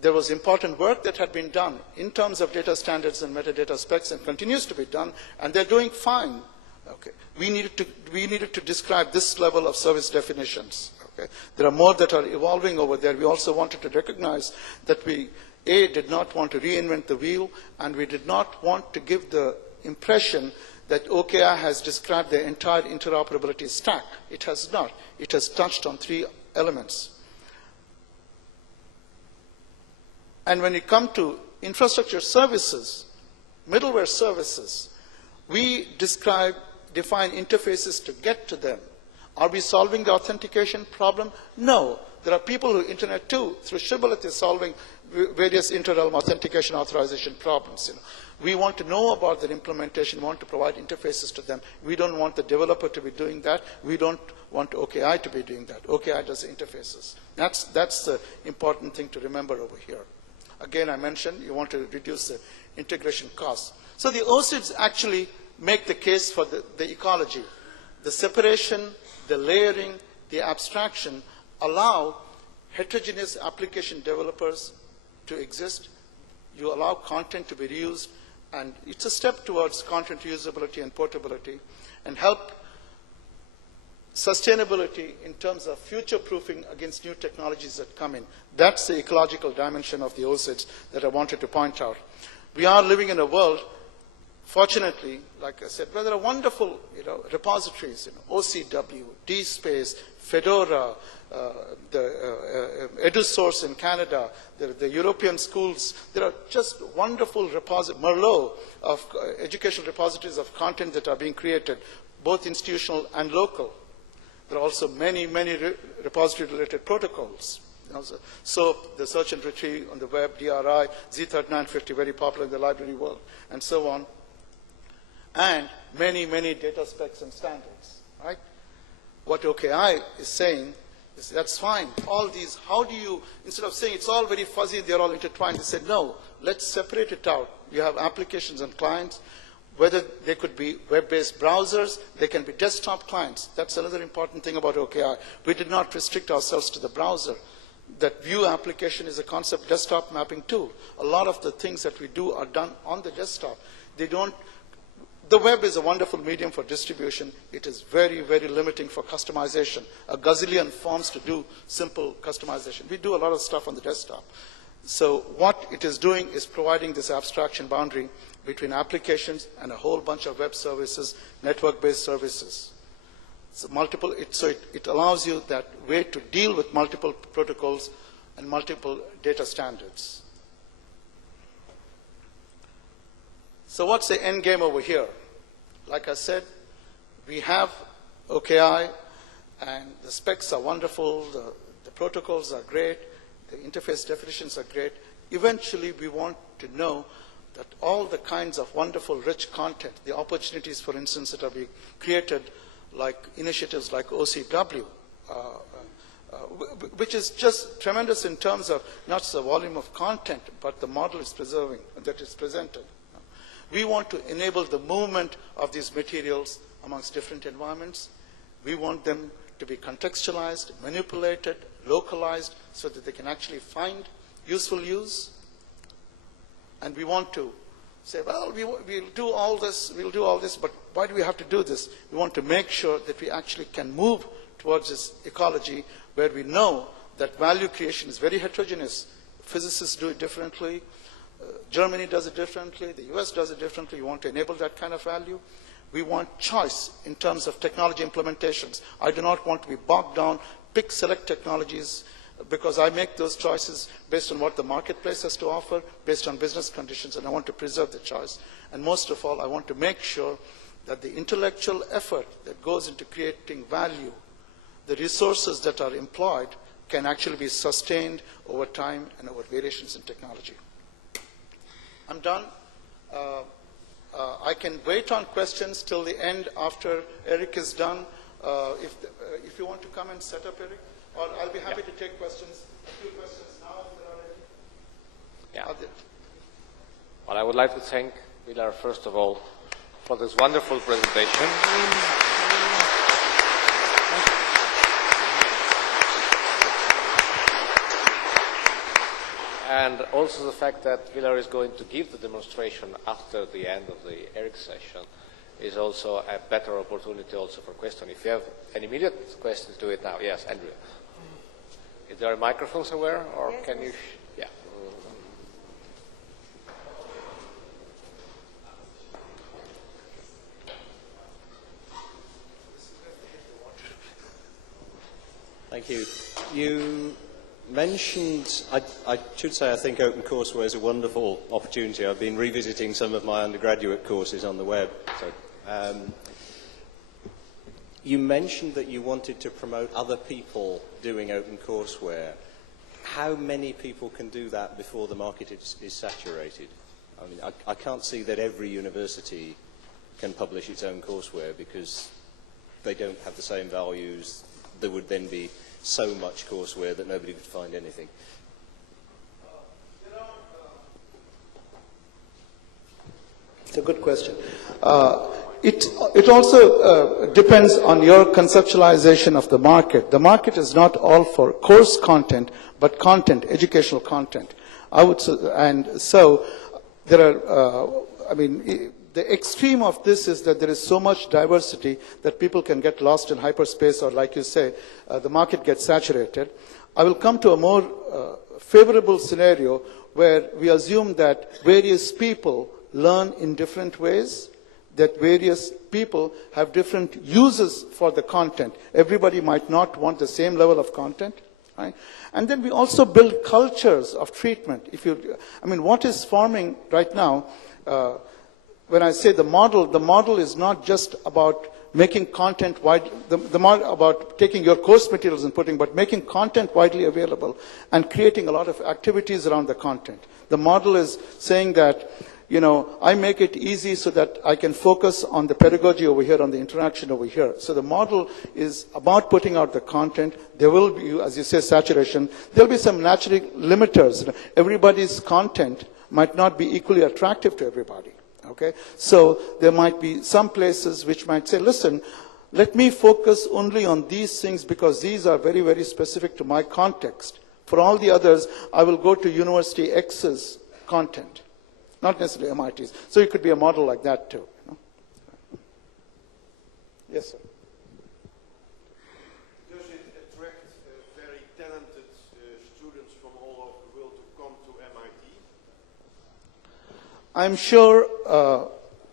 There was important work that had been done in terms of data standards and metadata specs and continues to be done, and they're doing fine. Okay. We needed to describe this level of service definitions. Okay. There are more that are evolving over there. We also wanted to recognize that we, A, did not want to reinvent the wheel, and we did not want to give the impression that OKI has described the entire interoperability stack. It has not. It has touched on 3 elements. And when you come to infrastructure services, middleware services, we define interfaces to get to them. Are we solving the authentication problem? No. There are people who Internet 2, through Shibboleth, is solving various inter-realm authentication authorization problems. We want to know about their implementation. We want to provide interfaces to them. We don't want the developer to be doing that. We don't want OKI to be doing that. OKI does the interfaces. That's the important thing to remember over here. Again, I mentioned you want to reduce the integration costs. So the OSIDs actually make the case for the ecology. The separation, the layering, the abstraction allow heterogeneous application developers to exist. You allow content to be reused, and it's a step towards content reusability and portability, and help sustainability in terms of future-proofing against new technologies that come in. That's the ecological dimension of the OSIDs that I wanted to point out. We are living in a world, fortunately, like I said, where there are wonderful repositories, OCW, DSpace, Fedora, the EduSource in Canada, the European schools. There are just wonderful repositories, Merlot, of educational repositories of content that are being created, both institutional and local. There are also many, many repository-related protocols. So the search and retrieve on the web, DRI, Z3950, very popular in the library world, and so on. And many, many data specs and standards, right? What OKI is saying is that's fine. All these, how do you, instead of saying it's all very fuzzy, they're all intertwined, they said, no, let's separate it out. You have applications and clients. Whether they could be web-based browsers, they can be desktop clients. That's another important thing about OKI. We did not restrict ourselves to the browser. That view application is a concept desktop mapping tool. A lot of the things that we do are done on the desktop. The web is a wonderful medium for distribution. It is very, very limiting for customization. A gazillion forms to do simple customization. We do a lot of stuff on the desktop. So what it is doing is providing this abstraction boundary between applications and a whole bunch of web services, network-based services. So it allows you that way to deal with multiple protocols and multiple data standards. So what's the end game over here? Like I said, we have OKI, and the specs are wonderful, the protocols are great, the interface definitions are great. Eventually, we want to know that all the kinds of wonderful, rich content, the opportunities, for instance, that are being created, like initiatives like OCW, which is just tremendous in terms of not just the volume of content, but the model it's preserving, that is presented. We want to enable the movement of these materials amongst different environments. We want them to be contextualized, manipulated, localized, so that they can actually find useful use. and we want to say, well, we'll do all this, but why do we have to do this? We want to make sure that we actually can move towards this ecology where we know that value creation is very heterogeneous. Physicists do it differently. Germany does it differently. The US does it differently. We want to enable that kind of value. We want choice in terms of technology implementations. I do not want to be bogged down, pick select technologies, because I make those choices based on what the marketplace has to offer, based on business conditions, and I want to preserve the choice. And most of all, I want to make sure that the intellectual effort that goes into creating value, the resources that are employed, can actually be sustained over time and over variations in technology. I'm done. I can wait on questions till the end after Eric is done. If you want to come and set up, Eric, or I'll be happy to take questions. A few questions now, if there are any. Yeah. Well, I would like to thank Pilar, first of all, for this wonderful presentation. And also the fact that Pilar is going to give the demonstration after the end of the Eric session is also a better opportunity also for questions. If you have any immediate questions, do it now. Yes, Andrea. Is there microphones somewhere, or yes, can you? Yeah. Thank you. You mentioned, I should say, I think OpenCourseWare is a wonderful opportunity. I've been revisiting some of my undergraduate courses on the web. So, you mentioned that you wanted to promote other people doing OpenCourseWare. How many people can do that before the market is saturated? I mean, I can't see that every university can publish its own courseware because they don't have the same values. There would then be so much courseware that nobody could find anything. It's a good question. It also depends on your conceptualization of the market. The market is not all for course content, but content, educational content. And so there are, the extreme of this is that there is so much diversity that people can get lost in hyperspace, or like you say, the market gets saturated. I will come to a more favorable scenario where we assume that various people learn in different ways, that various people have different uses for the content. Everybody might not want the same level of content. Right? And then we also build cultures of treatment. What is forming right now, when I say the model is not just about making content wide, about taking your course materials and but making content widely available and creating a lot of activities around the content. The model is saying that, I make it easy so that I can focus on the pedagogy over here, on the interaction over here. So the model is about putting out the content. There will be, as you say, saturation. There will be some natural limiters. Everybody's content might not be equally attractive to everybody. Okay? So there might be some places which might say, listen, let me focus only on these things because these are very, very specific to my context. For all the others, I will go to University X's content. Not necessarily MIT's. So it could be a model like that too. Yes, sir. Does it attract very talented students from all over the world to come to MIT? I'm sure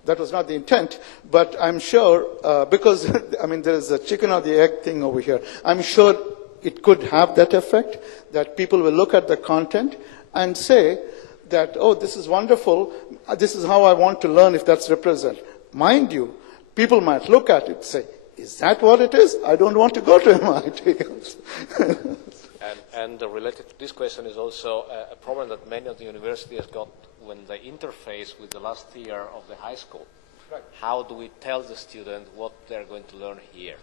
that was not the intent, but I'm sure because there is a chicken or the egg thing over here. I'm sure it could have that effect, that people will look at the content and say that, oh, this is wonderful, this is how I want to learn if that's represented. Mind you, people might look at it and say, is that what it is? I don't want to go to MIT. and related to this question is also a problem that many of the universities got when they interface with the last year of the high school. Right. How do we tell the student what they're going to learn here?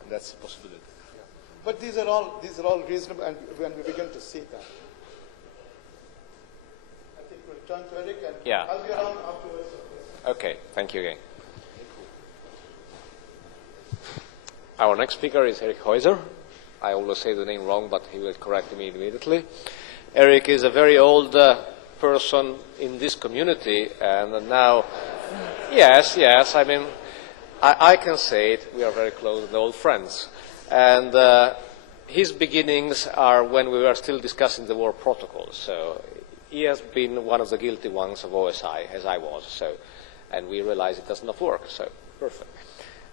And that's a possibility. Yeah. But these are all reasonable, and when we begin to see that. Turn to Eric, and yeah. I'll be around afterwards. Okay, thank you again. Our next speaker is Eric Heuser. I always say the name wrong, but he will correct me immediately. Eric is a very old person in this community, and now, yes, I mean, I can say it, we are very close and old friends. And his beginnings are when we were still discussing the war protocols. So he has been one of the guilty ones of OSI, as I was. So, and we realized it does not work. So perfect.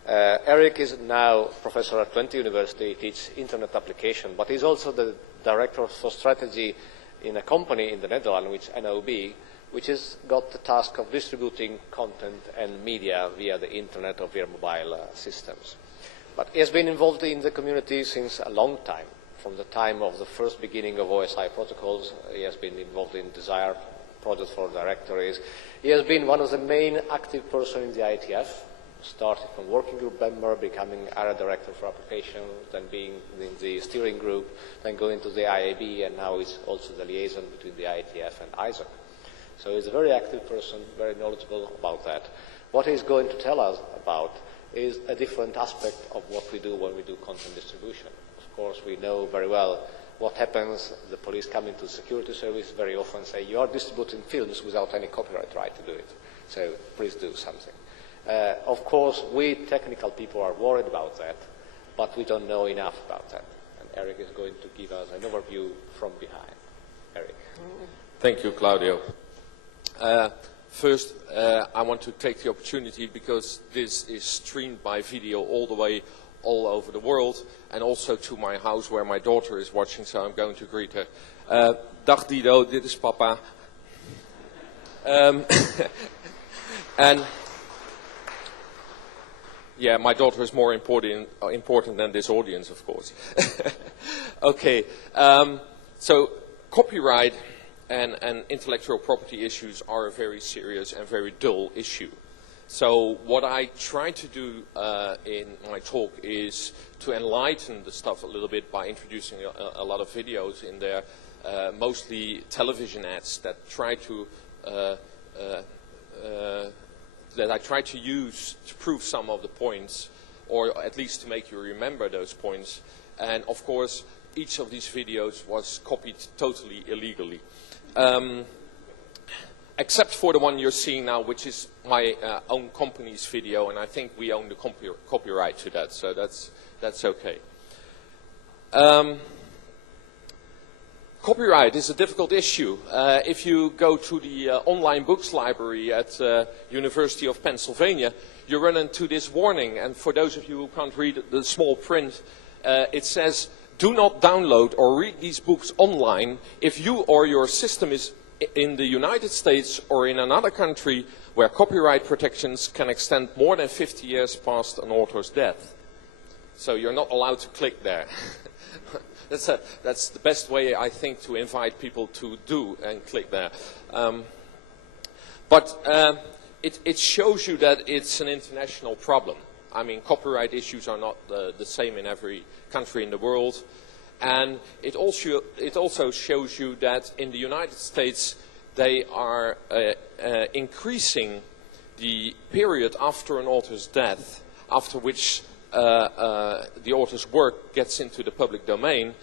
Eric is now professor at Twente University. He teaches internet application, but he's also the director for strategy in a company in the Netherlands, which NOB, which has got the task of distributing content and media via the internet or via mobile systems. But he has been involved in the community since a long time. From the time of the first beginning of OSI protocols, he has been involved in Desire projects for directories. He has been one of the main active person in the IETF, started from working group member, becoming area director for application, then being in the steering group, then going to the IAB, and now he's also the liaison between the IETF and ISAC. So he's a very active person, very knowledgeable about that. What he's going to tell us about is a different aspect of what we do when we do content distribution. Of course, we know very well what happens. The police come into the security service very often and say, you are distributing films without any copyright right to do it. So please do something. Of course, we technical people are worried about that, but we don't know enough about that. And Eric is going to give us an overview from behind. Eric. Thank you, Claudio. First, I want to take the opportunity, because this is streamed by video all over the world, and also to my house where my daughter is watching, so I'm going to greet her. Dag Dido, dit is papa. And yeah, my daughter is more important than this audience, of course. Okay, so copyright and intellectual property issues are a very serious and very dull issue. So what I try to do in my talk is to enlighten the stuff a little bit by introducing a lot of videos in there, mostly television ads that I try to use to prove some of the points, or at least to make you remember those points. And of course, each of these videos was copied totally illegally. Except for the one you're seeing now, which is my own company's video, and I think we own the copyright to that, so that's okay. Copyright is a difficult issue. If you go to the online books library at University of Pennsylvania, you run into this warning, and for those of you who can't read the small print, it says, do not download or read these books online if you or your system is in the United States or in another country where copyright protections can extend more than 50 years past an author's death. So you're not allowed to click there. That's the best way, I think, to invite people to do and click there. But it shows you that it's an international problem. I mean, copyright issues are not the same in every country in the world. And it also shows you that in the United States, they are increasing the period after an author's death, after which the author's work gets into the public domain.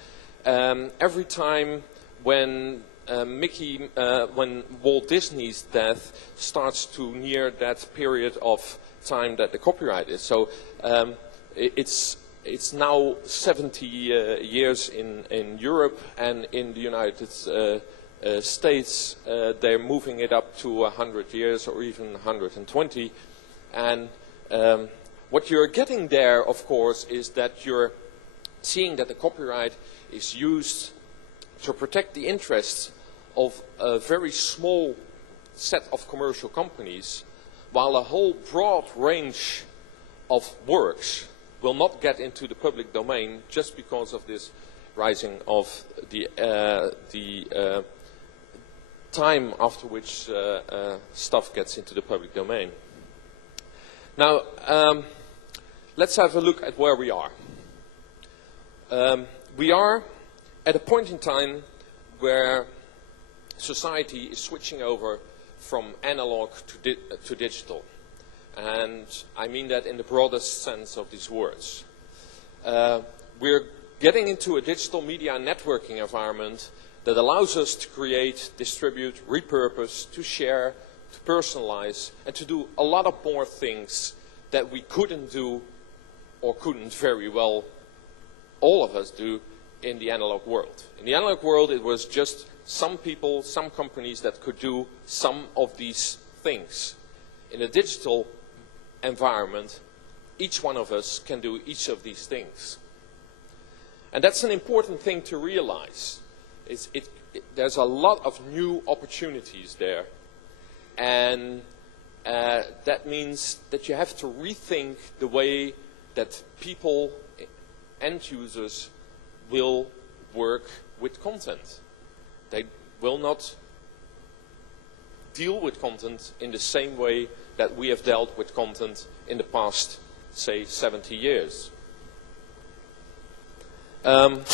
Every time when when Walt Disney's death starts to near that period of time that the copyright is. So it's now 70 years in Europe, and in the United States they're moving it up to 100 years or even 120. And what you're getting there, of course, is that you're seeing that the copyright is used to protect the interests of a very small set of commercial companies, while a whole broad range of works will not get into the public domain just because of this rising of the time after which stuff gets into the public domain. Now, let's have a look at where we are. We are at a point in time where society is switching over from analog to digital. And I mean that in the broadest sense of these words. We're getting into a digital media networking environment that allows us to create, distribute, repurpose, to share, to personalize, and to do a lot of more things that we couldn't do or couldn't very well, all of us do, in the analog world. In the analog world, it was just some people, some companies that could do some of these things. In a digital environment, each one of us can do each of these things. And that's an important thing to realize. There's a lot of new opportunities there. And that means that you have to rethink the way that people, end users, will work with content. They will not deal with content in the same way that we have dealt with content in the past, say, 70 years. LAX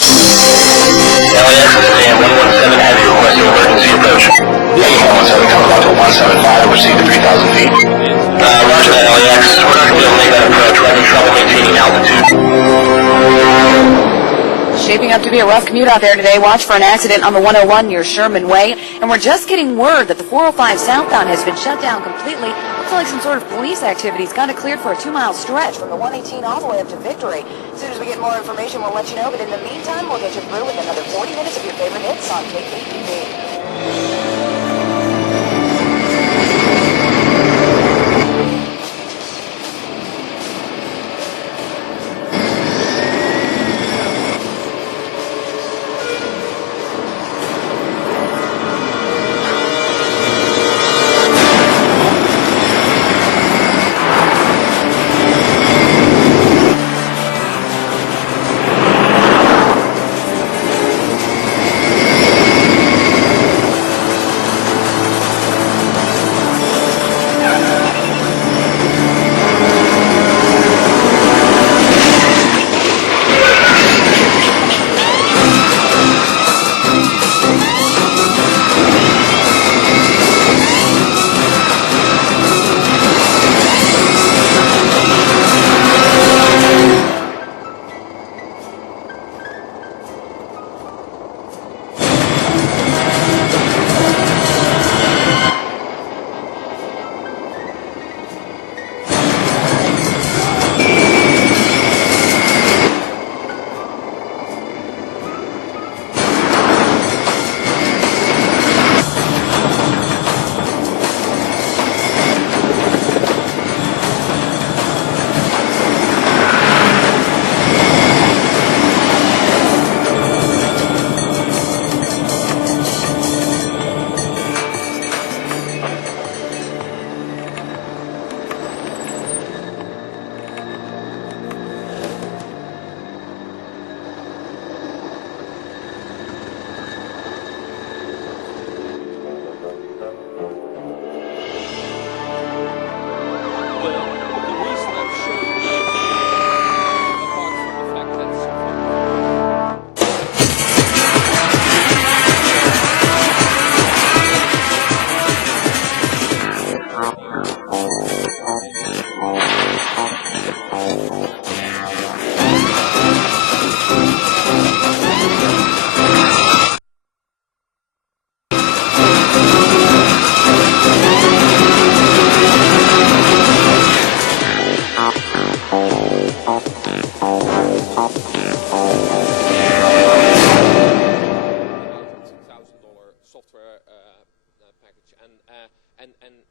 AM 117 Heavy requesting emergency approach. AM 117 coming up to 175, received at 3,000 feet. Roger that, LAX. We're not going to be able to make that approach. We're having trouble maintaining altitude. Shaping up to be a rough commute out there today. Watch for an accident on the 101 near Sherman Way. And we're just getting word that the 405 southbound has been shut down completely. Looks like some sort of police activity's got it cleared for a 2-mile stretch from the 118 all the way up to Victory. As soon as we get more information, we'll let you know. But in the meantime, we'll get you through with another 40 minutes of your favorite hits on KKTV.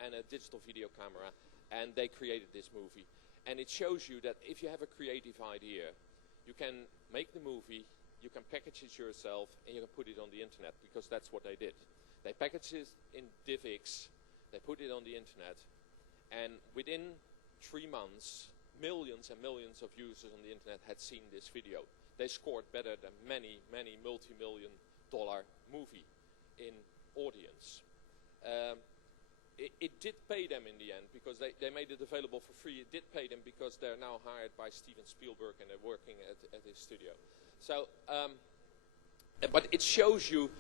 and a digital video camera, and they created this movie. And it shows you that if you have a creative idea, you can make the movie, you can package it yourself, and you can put it on the internet, because that's what they did. They packaged it in DivX, they put it on the internet, and within 3 months, millions and millions of users on the internet had seen this video. They scored better than many, many multi-million-dollar movie in audience. It did pay them in the end, because they made it available for free. It did pay them because they're now hired by Steven Spielberg and they're working at his studio. So, but it shows you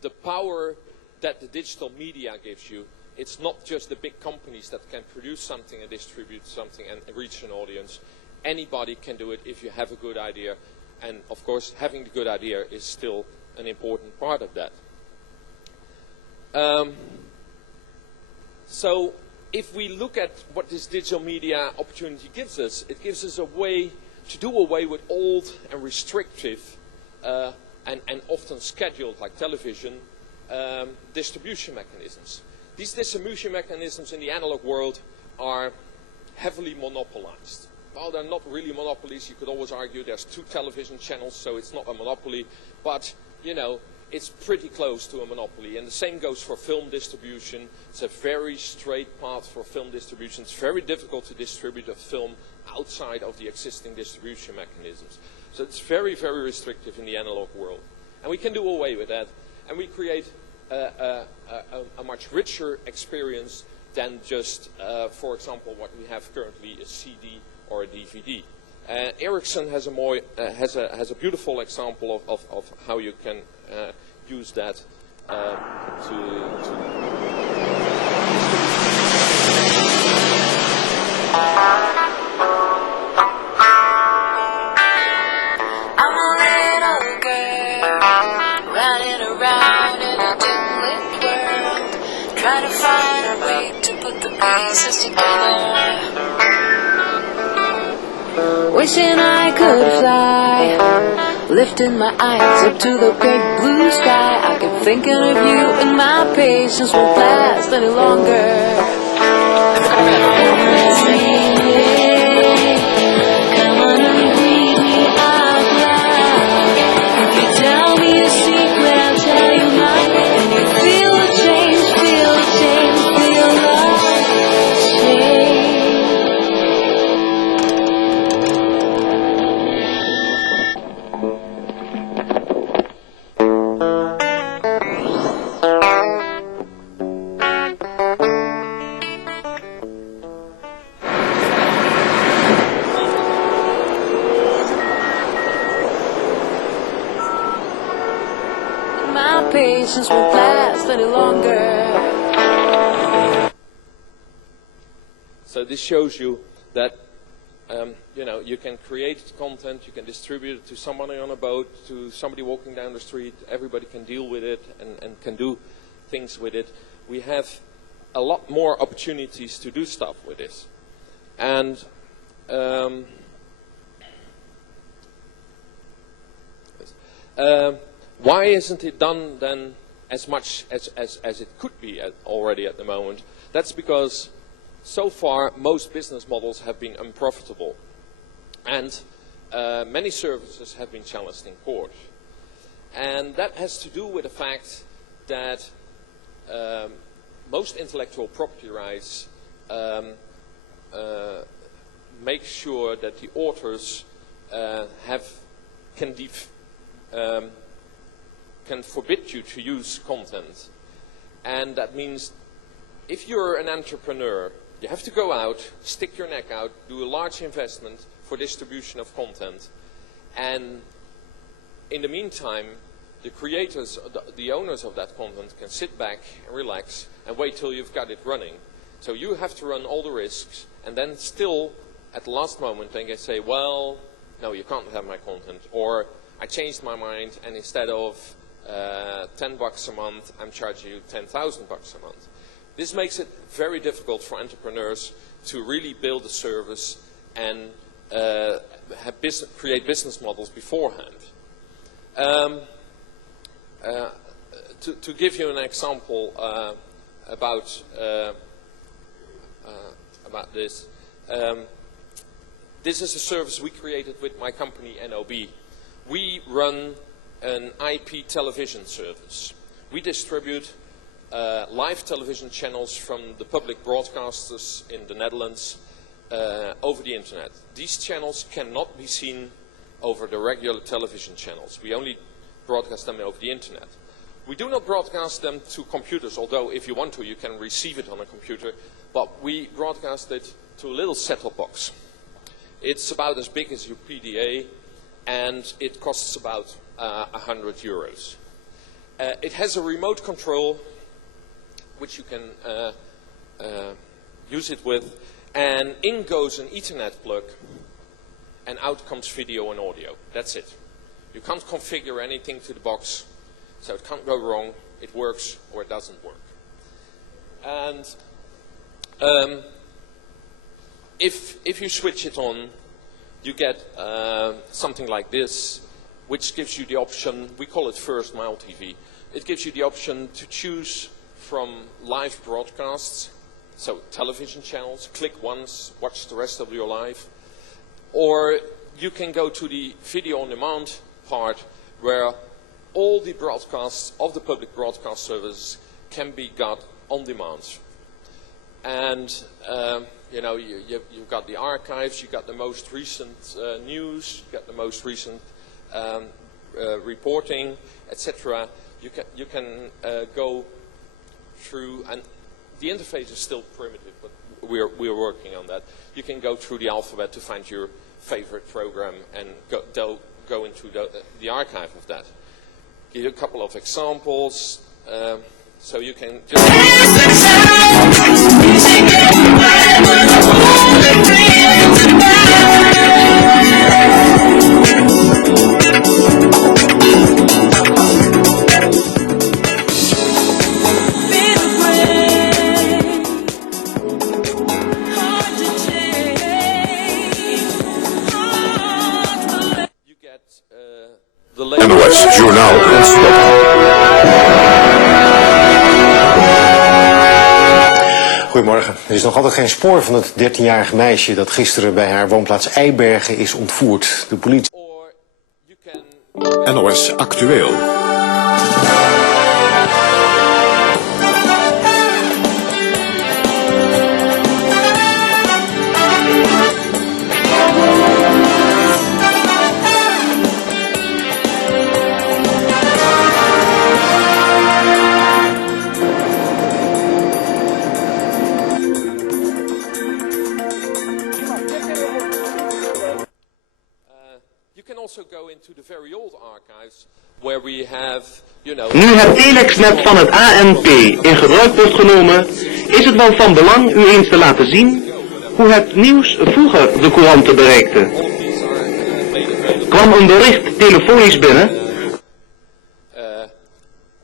the power that the digital media gives you. It's not just the big companies that can produce something and distribute something and reach an audience. Anybody can do it if you have a good idea. And of course, having the good idea is still an important part of that. So if we look at what this digital media opportunity gives us, it gives us a way to do away with old and restrictive and often scheduled, like television, distribution mechanisms. These distribution mechanisms in the analog world are heavily monopolized. Well, they're not really monopolies. You could always argue there's 2 television channels, so it's not a monopoly. But, you know, it's pretty close to a monopoly. And the same goes for film distribution. It's a very straight path for film distribution. It's very difficult to distribute a film outside of the existing distribution mechanisms. So it's very, very restrictive in the analog world. And we can do away with that. And we create a much richer experience than just, for example, what we have currently, a CD or a DVD. Ericsson has a beautiful example of how you can use that I'm a little girl running around in a dim-lit world, trying to find a way to put the pieces together. Wishing I could fly, lifting my eyes up to the great blue sky. I keep thinking of you and my patience won't last any longer. Come on and read me out loud. If you tell me a secret, I'll tell you mine. And you feel the change, feel the change, feel the change. Patience won't last any longer. So this shows you that you know, you can create content, you can distribute it to somebody on a boat, to somebody walking down the street. Everybody can deal with it and can do things with it. We have a lot more opportunities to do stuff with this. And why isn't it done then as much as it could be already at the moment? That's because so far most business models have been unprofitable, and many services have been challenged in court. And that has to do with the fact that most intellectual property rights make sure that the authors can forbid you to use content. And that means if you're an entrepreneur, you have to go out, stick your neck out, do a large investment for distribution of content. And in the meantime, the creators, the owners of that content can sit back and relax and wait till you've got it running. So you have to run all the risks, and then still at the last moment they can say, well, no, you can't have my content. Or I changed my mind, and instead of $10 a month, I'm charging you $10,000 a month. This makes it very difficult for entrepreneurs to really build a service and create business models beforehand. To give you an example about this, this is a service we created with my company NOB. We run an IP television service. We distribute live television channels from the public broadcasters in the Netherlands over the internet. These channels cannot be seen over the regular television channels. We only broadcast them over the internet. We do not broadcast them to computers, although if you want to, you can receive it on a computer, but we broadcast it to a little set-top box. It's about as big as your PDA, and it costs about €100. It has a remote control, which you can use it with, and in goes an Ethernet plug, and out comes video and audio. That's it. You can't configure anything to the box. So it can't go wrong. It works or it doesn't work. And if you switch it on, you get something like this, which gives you the option, we call it First Mile TV. It gives you the option to choose from live broadcasts, so television channels, click once, watch the rest of your life. Or you can go to the video on demand part, where all the broadcasts of the public broadcast service can be got on demand. And you know, you've got the archives, you've got the most recent news, you've got the most recent reporting, etc. You can go through, and the interface is still primitive, but we're working on that. You can go through the alphabet to find your favorite program and go into the archive of that. Give you a couple of examples, so you can just... NOS Journaal Goedemorgen. Er is nog altijd geen spoor van het 13-jarige meisje dat gisteren bij haar woonplaats Eibergen is ontvoerd. De politie... NOS Actueel. Nu het telexnet van het ANP in gebruik wordt genomen, is het wel van belang u eens te laten zien hoe het nieuws vroeger de couranten bereikte. Kwam een bericht telefonisch binnen?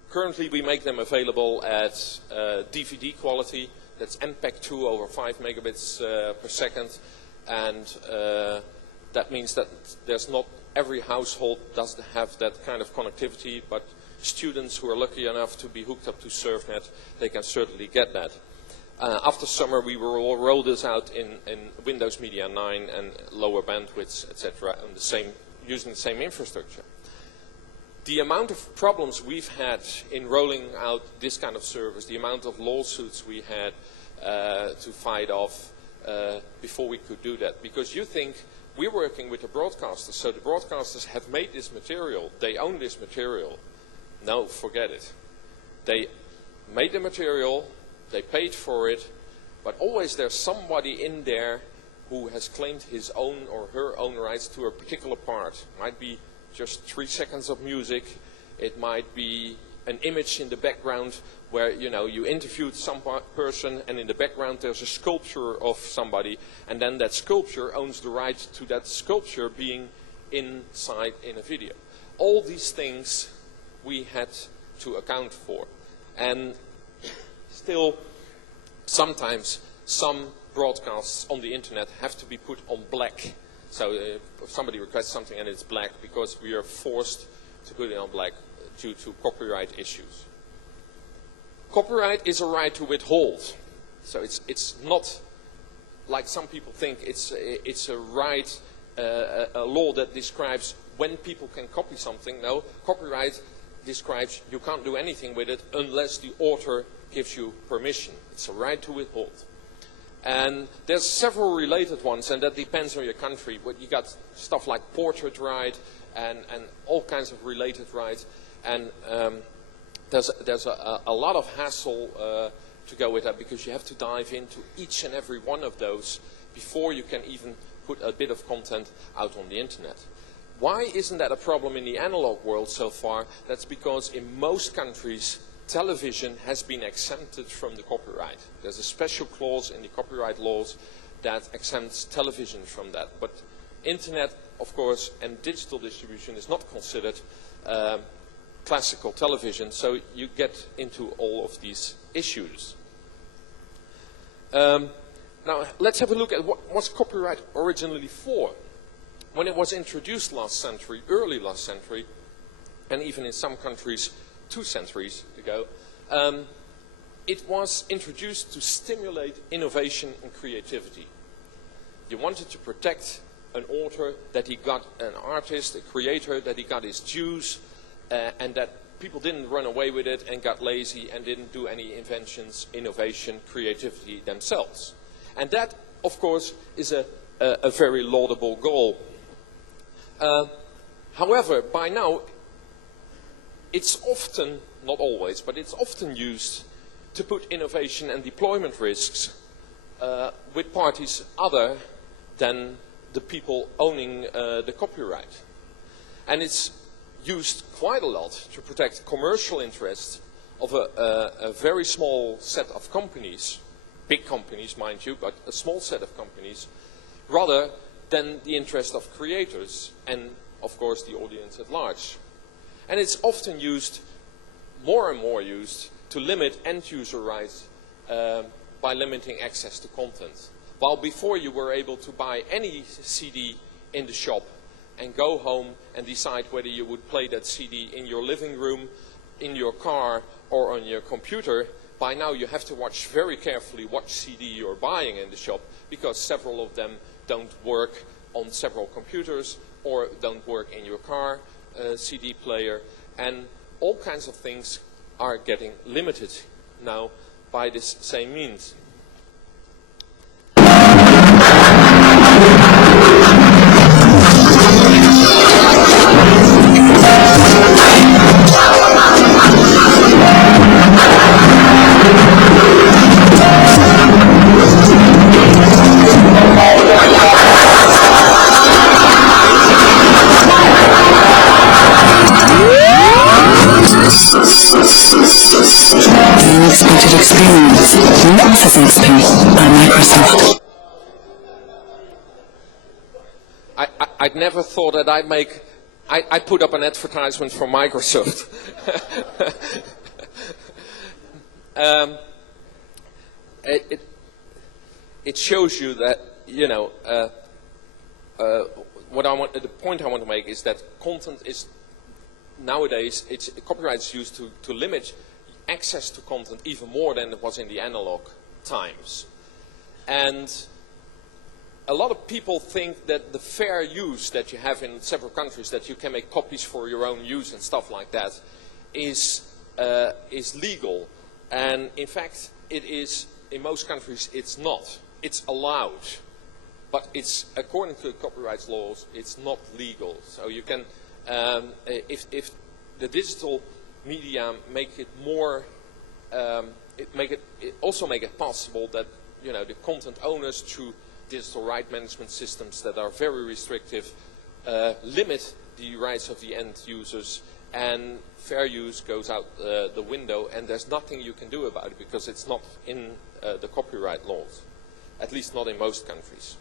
Currently we make them available at DVD quality, that's MPEG-2 over 5 megabits per second, and that means that there's not every household doesn't have that kind of connectivity, but students who are lucky enough to be hooked up to SurfNet, they can certainly get that. After summer we will roll this out in Windows Media 9 and lower bandwidths, etc., and using the same infrastructure. The amount of problems we've had in rolling out this kind of service, the amount of lawsuits we had to fight off before we could do that, because you think we're working with the broadcasters, so the broadcasters have made this material, they own this material. No, forget it. They made the material, they paid for it, but always there's somebody in there who has claimed his own or her own rights to a particular part. Might be just 3 seconds of music, it might be an image in the background where, you know, you interviewed some person and in the background there's a sculpture of somebody, and then that sculpture owns the right to that sculpture being inside in a video. All these things we had to account for. And still, sometimes some broadcasts on the internet have to be put on black. So if somebody requests something and it's black, because we are forced to put it on black due to copyright issues. Copyright is a right to withhold. So it's not like some people think. It's a right, a law that describes when people can copy something. No, copyright describes you can't do anything with it unless the author gives you permission. It's a right to withhold. And there's several related ones, and that depends on your country. But you got stuff like portrait right and all kinds of related rights. And there's a lot of hassle to go with that, because you have to dive into each and every one of those before you can even put a bit of content out on the internet. Why isn't that a problem in the analog world so far? That's because in most countries television has been exempted from the copyright. There's a special clause in the copyright laws that exempts television from that. But internet, of course, and digital distribution is not considered classical television, so you get into all of these issues. Now, let's have a look at what was copyright originally for. When it was introduced last century, early last century, and even in some countries 2 centuries ago, it was introduced to stimulate innovation and creativity. You wanted to protect an author, that he got an artist, a creator, that he got his dues, and that people didn't run away with it and got lazy and didn't do any inventions, innovation, creativity themselves. And that, of course, is a very laudable goal. However, by now, it's often, not always, but it's often used to put innovation and deployment risks with parties other than the people owning the copyright. And it's used quite a lot to protect commercial interests of a very small set of companies, big companies, mind you, but a small set of companies, rather than the interest of creators and, of course, the audience at large. And it's often used, more and more used, to limit end-user rights by limiting access to content. While before you were able to buy any CD in the shop and go home and decide whether you would play that CD in your living room, in your car, or on your computer, by now you have to watch very carefully what CD you're buying in the shop, because several of them don't work on several computers or don't work in your car CD player, and all kinds of things are getting limited now by this same means. Unexpected experience. New Office XP by Microsoft. I'd never thought that I'd put up an advertisement for Microsoft. It shows you that, you know, the point I want to make is that content is, nowadays, copyright is used to limit access to content even more than it was in the analog times. And a lot of people think that the fair use that you have in several countries, that you can make copies for your own use and stuff like that, is legal. And in fact, it is, in most countries, it's not. It's allowed. But it's, according to the copyright laws, it's not legal. So you can, if the digital media make it more, also make it possible that, you know, the content owners, through digital right management systems that are very restrictive, limit the rights of the end users, and fair use goes out the window, and there's nothing you can do about it because it's not in the copyright laws, at least not in most countries.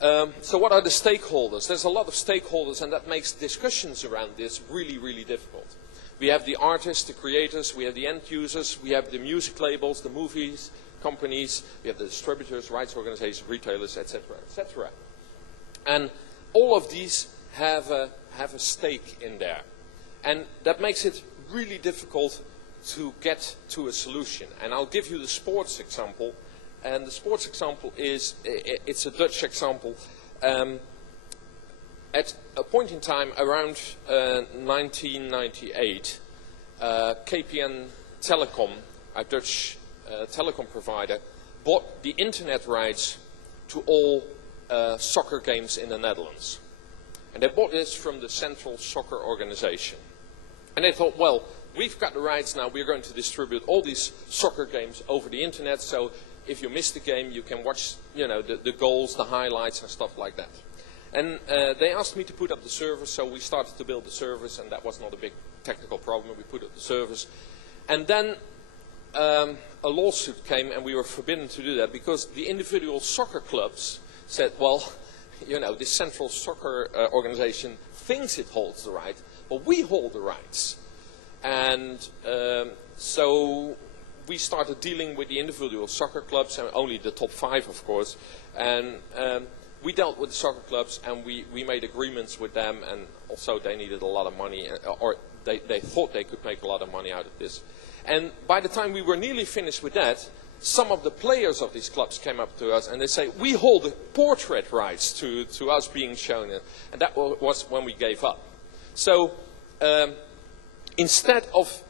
So what are the stakeholders? There's a lot of stakeholders, and that makes discussions around this really, really difficult. We have the artists, the creators, we have the end users, we have the music labels, the movies companies, we have the distributors, rights organizations, retailers, etc., etc. And all of these have a stake in there. And that makes it really difficult to get to a solution. And I'll give you the sports example. And the sports example is, it's a Dutch example. At a point in time around 1998, KPN Telecom, a Dutch telecom provider, bought the internet rights to all soccer games in the Netherlands. And they bought this from the Central Soccer Organization. And they thought, well, we've got the rights now, we're going to distribute all these soccer games over the internet, so if you miss the game, you can watch, you know, the goals, the highlights and stuff like that. And they asked me to put up the servers, so we started to build the servers, and that was not a big technical problem. We put up the servers. And then a lawsuit came, and we were forbidden to do that because the individual soccer clubs said, well, you know, this Central Soccer Organization thinks it holds the right, well, we hold the rights. And so we started dealing with the individual soccer clubs, and only the top 5, of course. And we dealt with the soccer clubs, and we made agreements with them, and also they needed a lot of money, or they thought they could make a lot of money out of this. And by the time we were nearly finished with that, some of the players of these clubs came up to us and they say, we hold the portrait rights to us being shown. And that was when we gave up. So instead of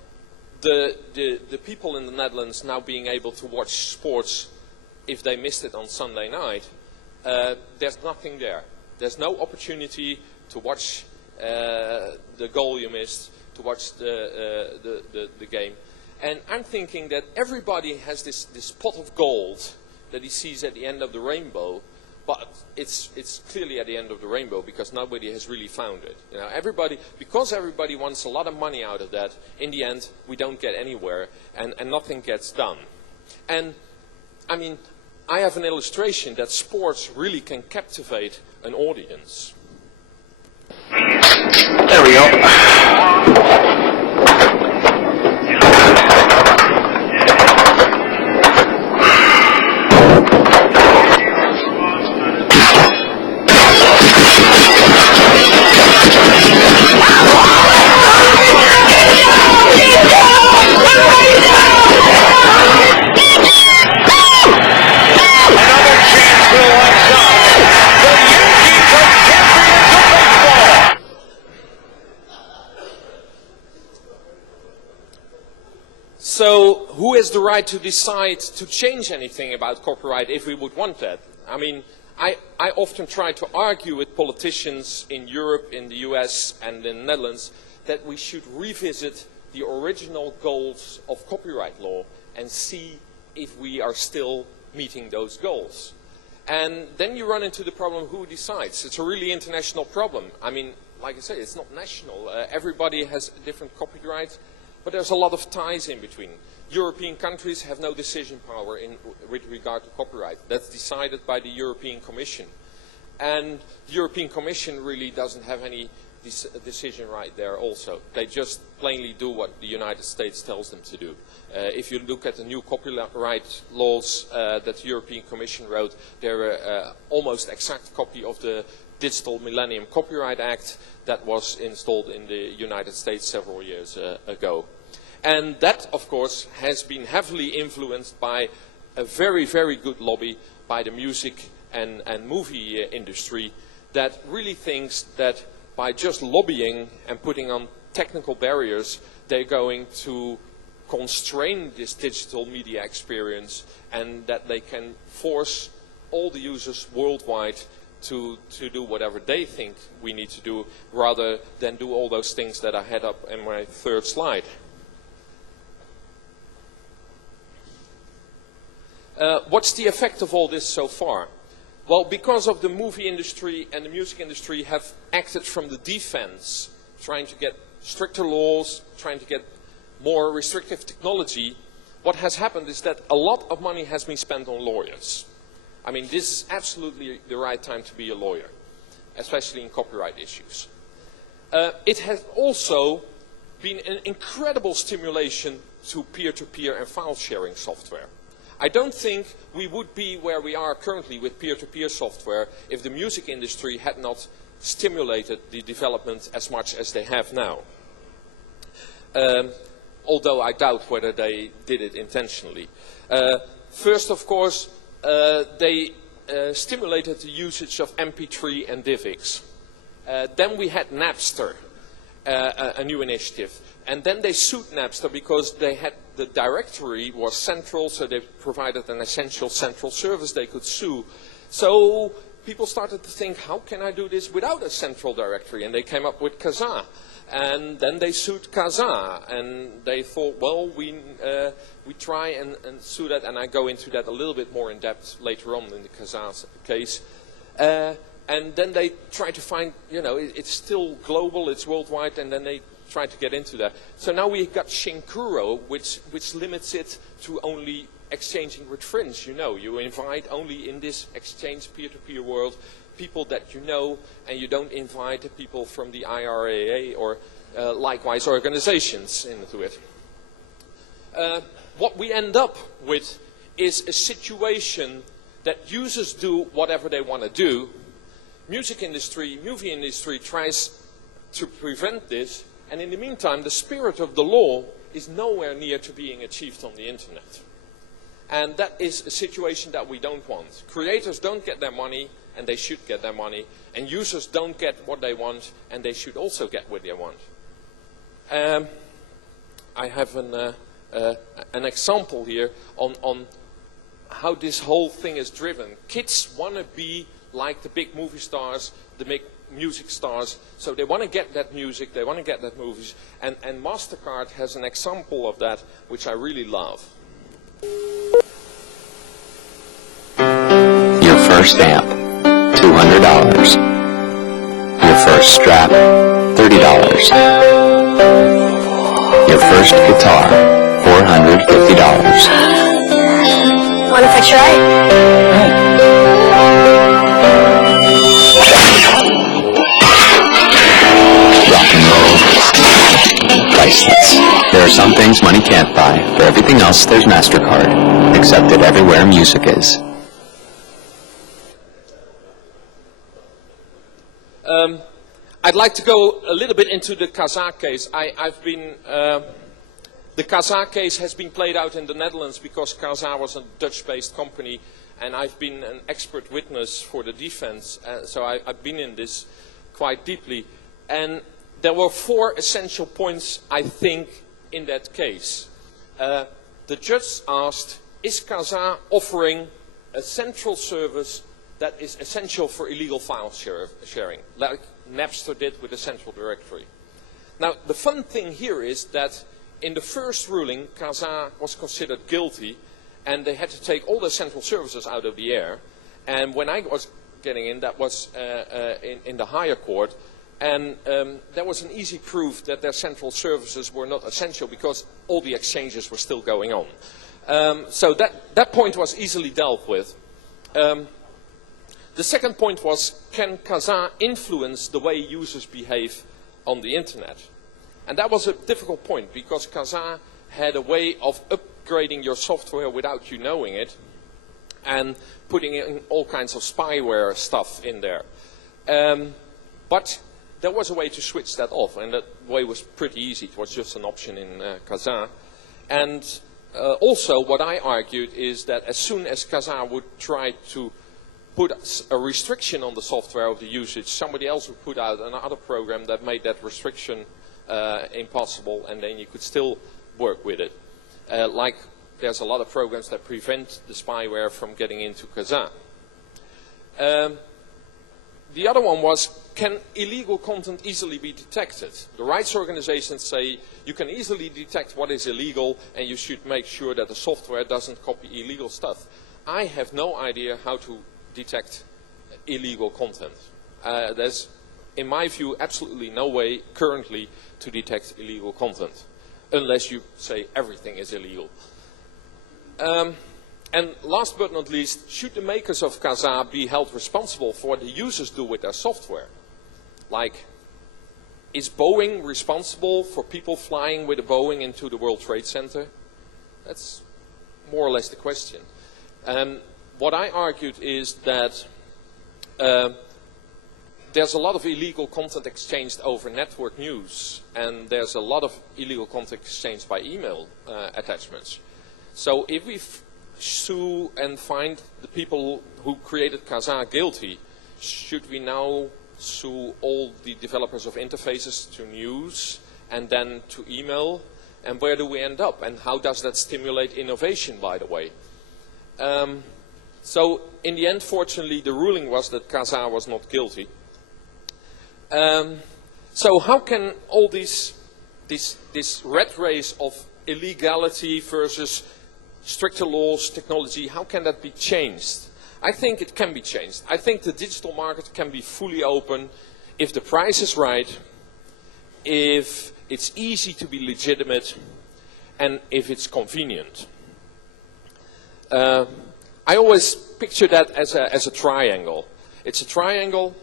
the people in the Netherlands now being able to watch sports if they missed it on Sunday night, there's nothing there. There's no opportunity to watch the goal you missed, to watch the game. And I'm thinking that everybody has this pot of gold that he sees at the end of the rainbow, but it's clearly at the end of the rainbow because nobody has really found it. You know, because everybody wants a lot of money out of that, in the end we don't get anywhere and nothing gets done. And I mean, I have an illustration that sports really can captivate an audience. There we go. So who has the right to decide to change anything about copyright if we would want that? I mean, I often try to argue with politicians in Europe, in the US and in the Netherlands that we should revisit the original goals of copyright law and see if we are still meeting those goals. And then you run into the problem, who decides? It's a really international problem. I mean, like I say, it's not national. Everybody has different copyright. But there's a lot of ties in between. European countries have no decision power with regard to copyright. That's decided by the European Commission. And the European Commission really doesn't have any decision right there also. They just plainly do what the United States tells them to do. If you look at the new copyright laws that the European Commission wrote, they're almost exact copy of the Digital Millennium Copyright Act that was installed in the United States several years ago. And that, of course, has been heavily influenced by a very, very good lobby by the music and movie industry that really thinks that by just lobbying and putting on technical barriers, they're going to constrain this digital media experience and that they can force all the users worldwide to do whatever they think we need to do, rather than do all those things that I had up in my third slide. What's the effect of all this so far? Well, because of the movie industry and the music industry have acted from the defense, trying to get stricter laws, trying to get more restrictive technology, what has happened is that a lot of money has been spent on lawyers. I mean, this is absolutely the right time to be a lawyer, especially in copyright issues. It has also been an incredible stimulation to peer-to-peer and file sharing software. I don't think we would be where we are currently with peer-to-peer software if the music industry had not stimulated the development as much as they have now. Although I doubt whether they did it intentionally. First, of course, they stimulated the usage of MP3 and DivX. Then we had Napster, a new initiative. And then they sued Napster because they had the directory was central, so they provided an essential central service they could sue. So people started to think, how can I do this without a central directory? And they came up with Kazaa. And then they sued Kazaa, and they thought, well, we try and sue that, and I go into that a little bit more in depth later on in the Kazaa case. And then they try to find, you know, it's still global, it's worldwide, and then they try to get into that. So now we've got Shinkuro, which limits it to only exchanging with friends, you know. You invite only in this exchange peer-to-peer world people that you know, and you don't invite the people from the IRAA or likewise organizations into it. What we end up with is a situation that users do whatever they want to do. Music industry, movie industry tries to prevent this, and in the meantime the spirit of the law is nowhere near to being achieved on the internet. And that is a situation that we don't want. Creators don't get their money, and they should get their money, and users don't get what they want, and they should also get what they want. I have an example here on how this whole thing is driven. Kids want to be like the big movie stars, the big music stars, so they want to get that music, they want to get that movies, and MasterCard has an example of that which I really love. Your first amp, $200. Your first strap, $30. Your first guitar, $450. Mind if I try? Rock and roll. Priceless. There are some things money can't buy. For everything else, there's MasterCard. Accepted everywhere music is. I'd like to go a little bit into the Kazaa case. The Kazaa case has been played out in the Netherlands because Kazaa was a Dutch-based company, and I've been an expert witness for the defense, so I've been in this quite deeply. And there were 4 essential points, I think, in that case. The judge asked, is Kazaa offering a central service that is essential for illegal file sharing, like Napster did with the central directory? Now, the fun thing here is that in the first ruling, Kazaa was considered guilty, and they had to take all their central services out of the air. And when I was getting in, that was in the higher court, and there was an easy proof that their central services were not essential because all the exchanges were still going on. So that point was easily dealt with. The second point was, can Kazaa influence the way users behave on the internet? And that was a difficult point because Kazaa had a way of upgrading your software without you knowing it and putting in all kinds of spyware stuff in there. But there was a way to switch that off, and that way was pretty easy. It was just an option in Kazaa. And also what I argued is that as soon as Kazaa would try to put a restriction on the software of the usage, somebody else would put out another program that made that restriction impossible, and then you could still work with it. Like there's a lot of programs that prevent the spyware from getting into Kazaa. The other one was, can illegal content easily be detected? The rights organizations say you can easily detect what is illegal, and you should make sure that the software doesn't copy illegal stuff. I have no idea how to detect illegal content. There's, in my view, absolutely no way currently to detect illegal content, unless you say everything is illegal. And last but not least, should the makers of Kazaa be held responsible for what the users do with their software? Like, is Boeing responsible for people flying with a Boeing into the World Trade Center? That's more or less the question. What I argued is that there's a lot of illegal content exchanged over network news, and there's a lot of illegal content exchanged by email attachments. So if we sue and find the people who created Kazaa guilty, should we now sue all the developers of interfaces to news and then to email? And where do we end up? And how does that stimulate innovation, by the way? So in the end, fortunately, the ruling was that Kazaa was not guilty. So how can all this rat race of illegality versus stricter laws, technology, how can that be changed? I think it can be changed. I think the digital market can be fully open if the price is right, if it's easy to be legitimate, and if it's convenient. I always picture that as a triangle. It's a triangle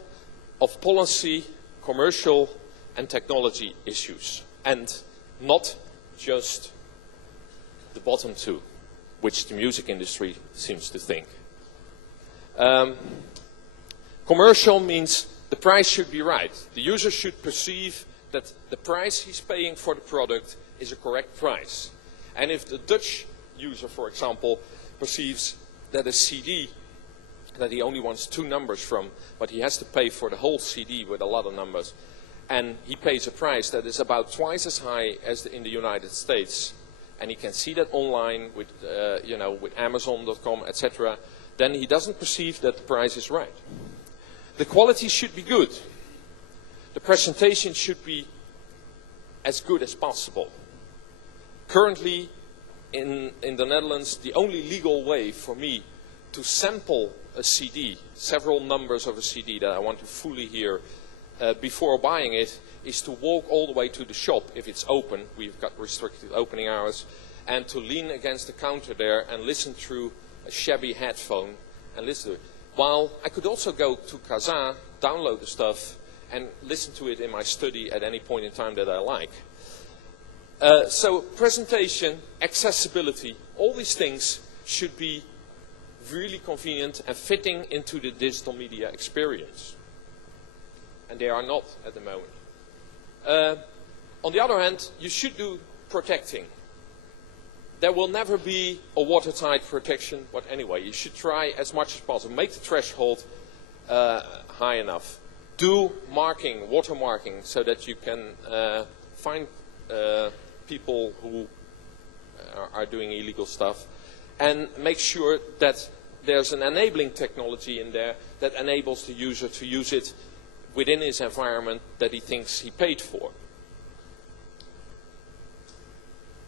of policy, commercial, and technology issues, and not just the bottom two, which the music industry seems to think. Commercial means the price should be right. The user should perceive that the price he's paying for the product is a correct price. And if the Dutch user, for example, perceives that a CD that he only wants 2 numbers from, but he has to pay for the whole CD with a lot of numbers, and he pays a price that is about twice as high as in the United States, and he can see that online with, with Amazon.com, etc., then he doesn't perceive that the price is right. The quality should be good. The presentation should be as good as possible. Currently, in the Netherlands, the only legal way for me to sample a CD, several numbers of a CD that I want to fully hear before buying it, is to walk all the way to the shop if it's open. We've got restricted opening hours, and to lean against the counter there and listen through a shabby headphone and listen to it. While I could also go to Kazaa, download the stuff, and listen to it in my study at any point in time that I like. So presentation, accessibility, all these things should be really convenient and fitting into the digital media experience. And they are not at the moment. On the other hand, you should do protecting. There will never be a watertight protection, but anyway, you should try as much as possible. Make the threshold high enough. Do marking, watermarking, so that you can find people who are doing illegal stuff. And make sure that there's an enabling technology in there that enables the user to use it within his environment that he thinks he paid for.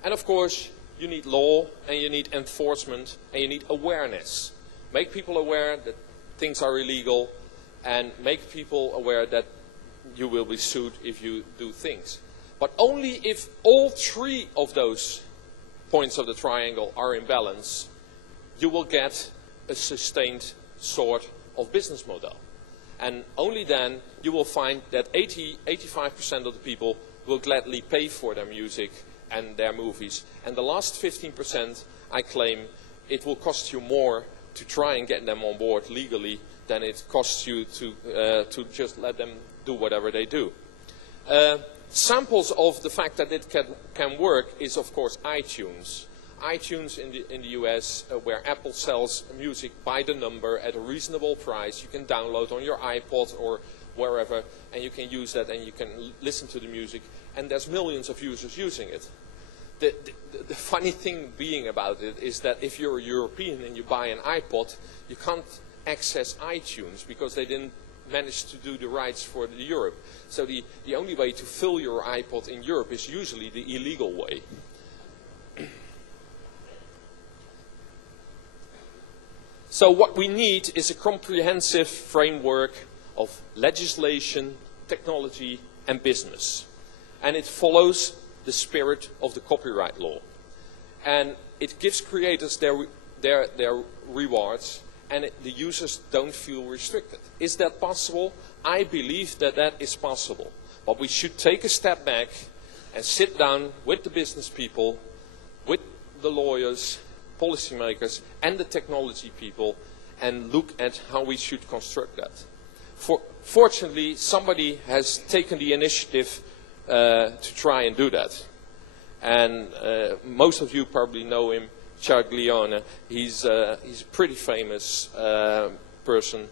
And of course, you need law, and you need enforcement, and you need awareness. Make people aware that things are illegal, and make people aware that you will be sued if you do things. But only if all 3 of those points of the triangle are in balance, you will get a sustained sort of business model. And only then you will find that 85% of the people will gladly pay for their music and their movies. And the last 15%, I claim, it will cost you more to try and get them on board legally than it costs you to just let them do whatever they do. Samples of the fact that it can work is, of course, iTunes. iTunes in the US, where Apple sells music by the number at a reasonable price. You can download on your iPod or wherever, and you can use that and you can listen to the music. And there's millions of users using it. The funny thing being about it is that if you're a European and you buy an iPod, you can't access iTunes because they didn't manage to do the rights for Europe. So the only way to fill your iPod in Europe is usually the illegal way. So what we need is a comprehensive framework of legislation, technology, and business. And it follows the spirit of the copyright law. And it gives creators their rewards, and the users don't feel restricted. Is that possible? I believe that that is possible. But we should take a step back and sit down with the business people, with the lawyers, policymakers, and the technology people, and look at how we should construct that. Fortunately, somebody has taken the initiative to try and do that. And most of you probably know him, Chaglione. He's a pretty famous person.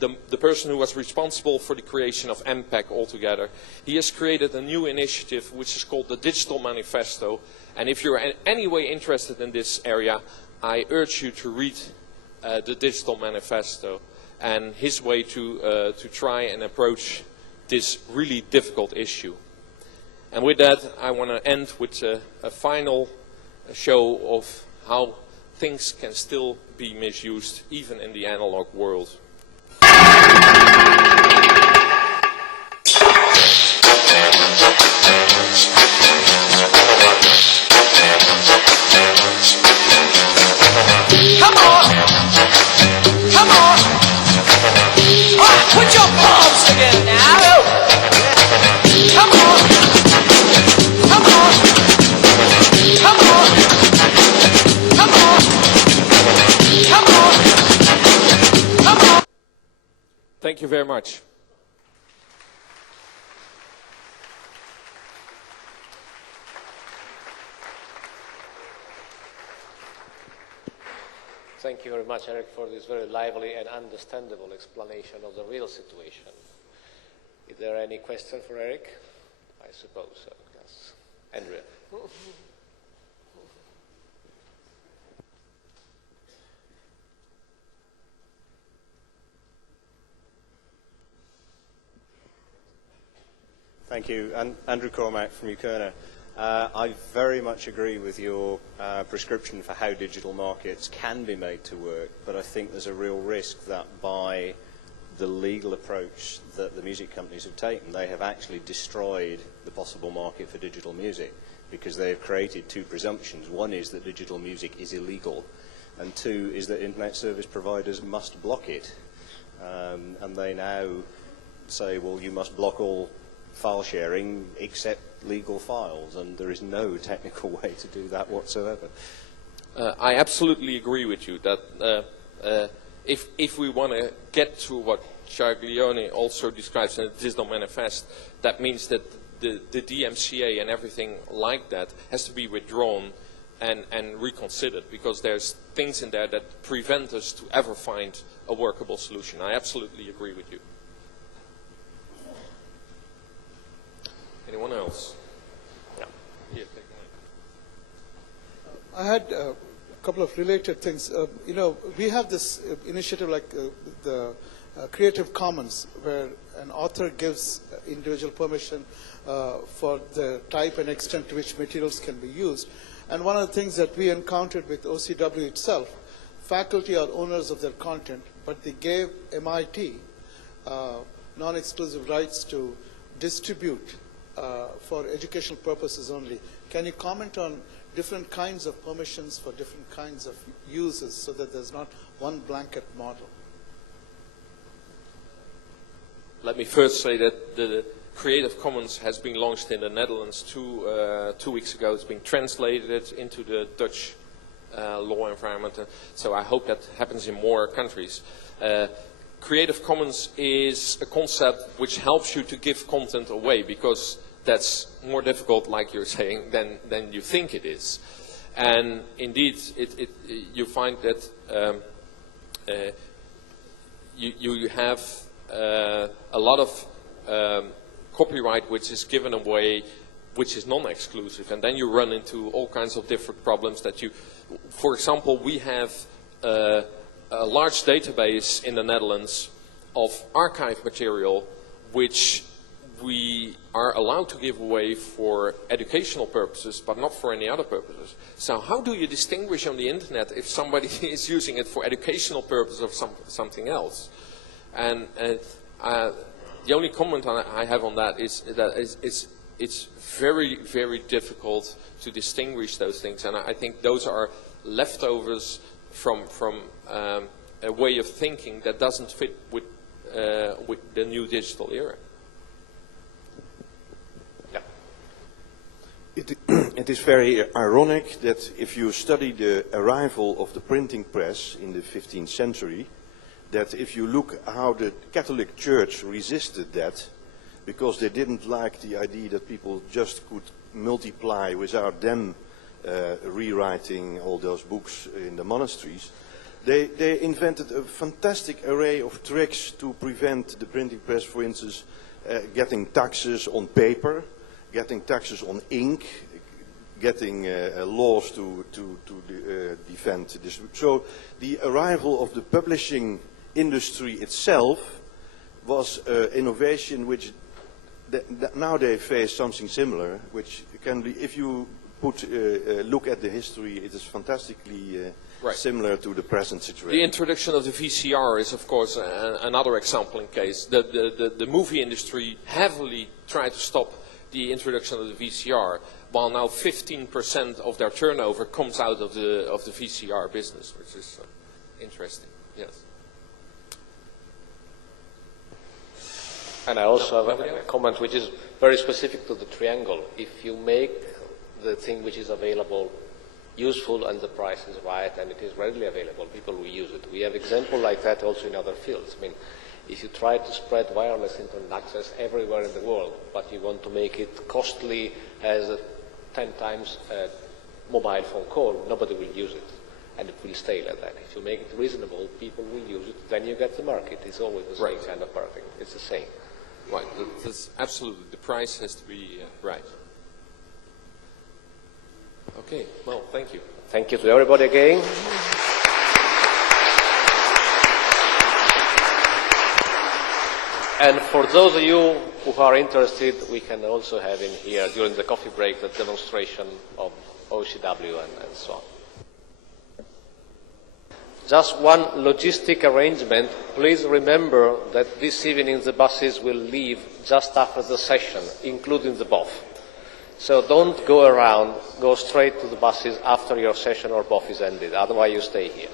The person who was responsible for the creation of MPEG altogether. He has created a new initiative which is called the Digital Manifesto. And if you're in any way interested in this area, I urge you to read the Digital Manifesto and his way to try and approach this really difficult issue. And with that, I want to end with a final show of how things can still be misused, even in the analog world. Come on! Come on! All right, put your palms together now! Thank you very much. Thank you very much, Eric, for this very lively and understandable explanation of the real situation. Is there any question for Eric? I suppose so, yes. Andrea. Thank you. Andrew Cormack from UKERNA. I very much agree with your prescription for how digital markets can be made to work, but I think there's a real risk that by the legal approach that the music companies have taken, they have actually destroyed the possible market for digital music, because they have created two presumptions. One is that digital music is illegal, and two is that internet service providers must block it. And they now say, well, you must block all file sharing except legal files, and there is no technical way to do that whatsoever. I absolutely agree with you that if we want to get to what Chaglione also describes in the Digital Manifest, that means that the DMCA and everything like that has to be withdrawn and reconsidered, because there's things in there that prevent us to ever find a workable solution. I absolutely agree with you. Anyone else? Yeah. Here, take I had a couple of related things. You know, we have this initiative like the Creative Commons, where an author gives individual permission for the type and extent to which materials can be used. And one of the things that we encountered with OCW itself, faculty are owners of their content, but they gave MIT non-exclusive rights to distribute for educational purposes only. Can you comment on different kinds of permissions for different kinds of uses so that there's not one blanket model? Let me first say that the Creative Commons has been launched in the Netherlands 2 weeks ago. It's been translated into the Dutch law environment, so I hope that happens in more countries. Creative Commons is a concept which helps you to give content away, because that's more difficult, like you're saying, than you think it is. And indeed, you find that you have a lot of copyright which is given away, which is non-exclusive, and then you run into all kinds of different problems that you, for example, we have a large database in the Netherlands of archive material which we are allowed to give away for educational purposes, but not for any other purposes. So how do you distinguish on the internet if somebody is using it for educational purposes or something else? And the only comment I have on that is that it's very, very difficult to distinguish those things, and I think those are leftovers from a way of thinking that doesn't fit with the new digital era. Yeah. It is very ironic that if you study the arrival of the printing press in the 15th century, that if you look how the Catholic Church resisted that, because they didn't like the idea that people just could multiply without them rewriting all those books in the monasteries, they invented a fantastic array of tricks to prevent the printing press, for instance, getting taxes on paper, getting taxes on ink, getting laws to defend this. So the arrival of the publishing industry itself was innovation which now they face something similar, which can be, if you look at the history, it is fantastically similar to the present situation. The introduction of the VCR is, of course, another example in case. The movie industry heavily tried to stop the introduction of the VCR, while now 15% of their turnover comes out of the VCR business, which is interesting. Yes. And I also have a comment which is very specific to the triangle. If you make the thing which is available useful and the price is right and it is readily available, people will use it. We have examples like that also in other fields. I mean, if you try to spread wireless internet access everywhere in the world, but you want to make it costly as a 10 times mobile phone call, nobody will use it. And it will stay like that. If you make it reasonable, people will use it, then you get the market. It's always the same kind of market. It's the same. Right, that's absolutely. The price has to be right. Okay, well, thank you. Thank you to everybody again. And for those of you who are interested, we can also have in here, during the coffee break, the demonstration of OCW and so on. Just one logistic arrangement. Please remember that this evening the buses will leave just after the session, including the BOF. So don't go around, go straight to the buses after your session or BOF is ended, otherwise you stay here.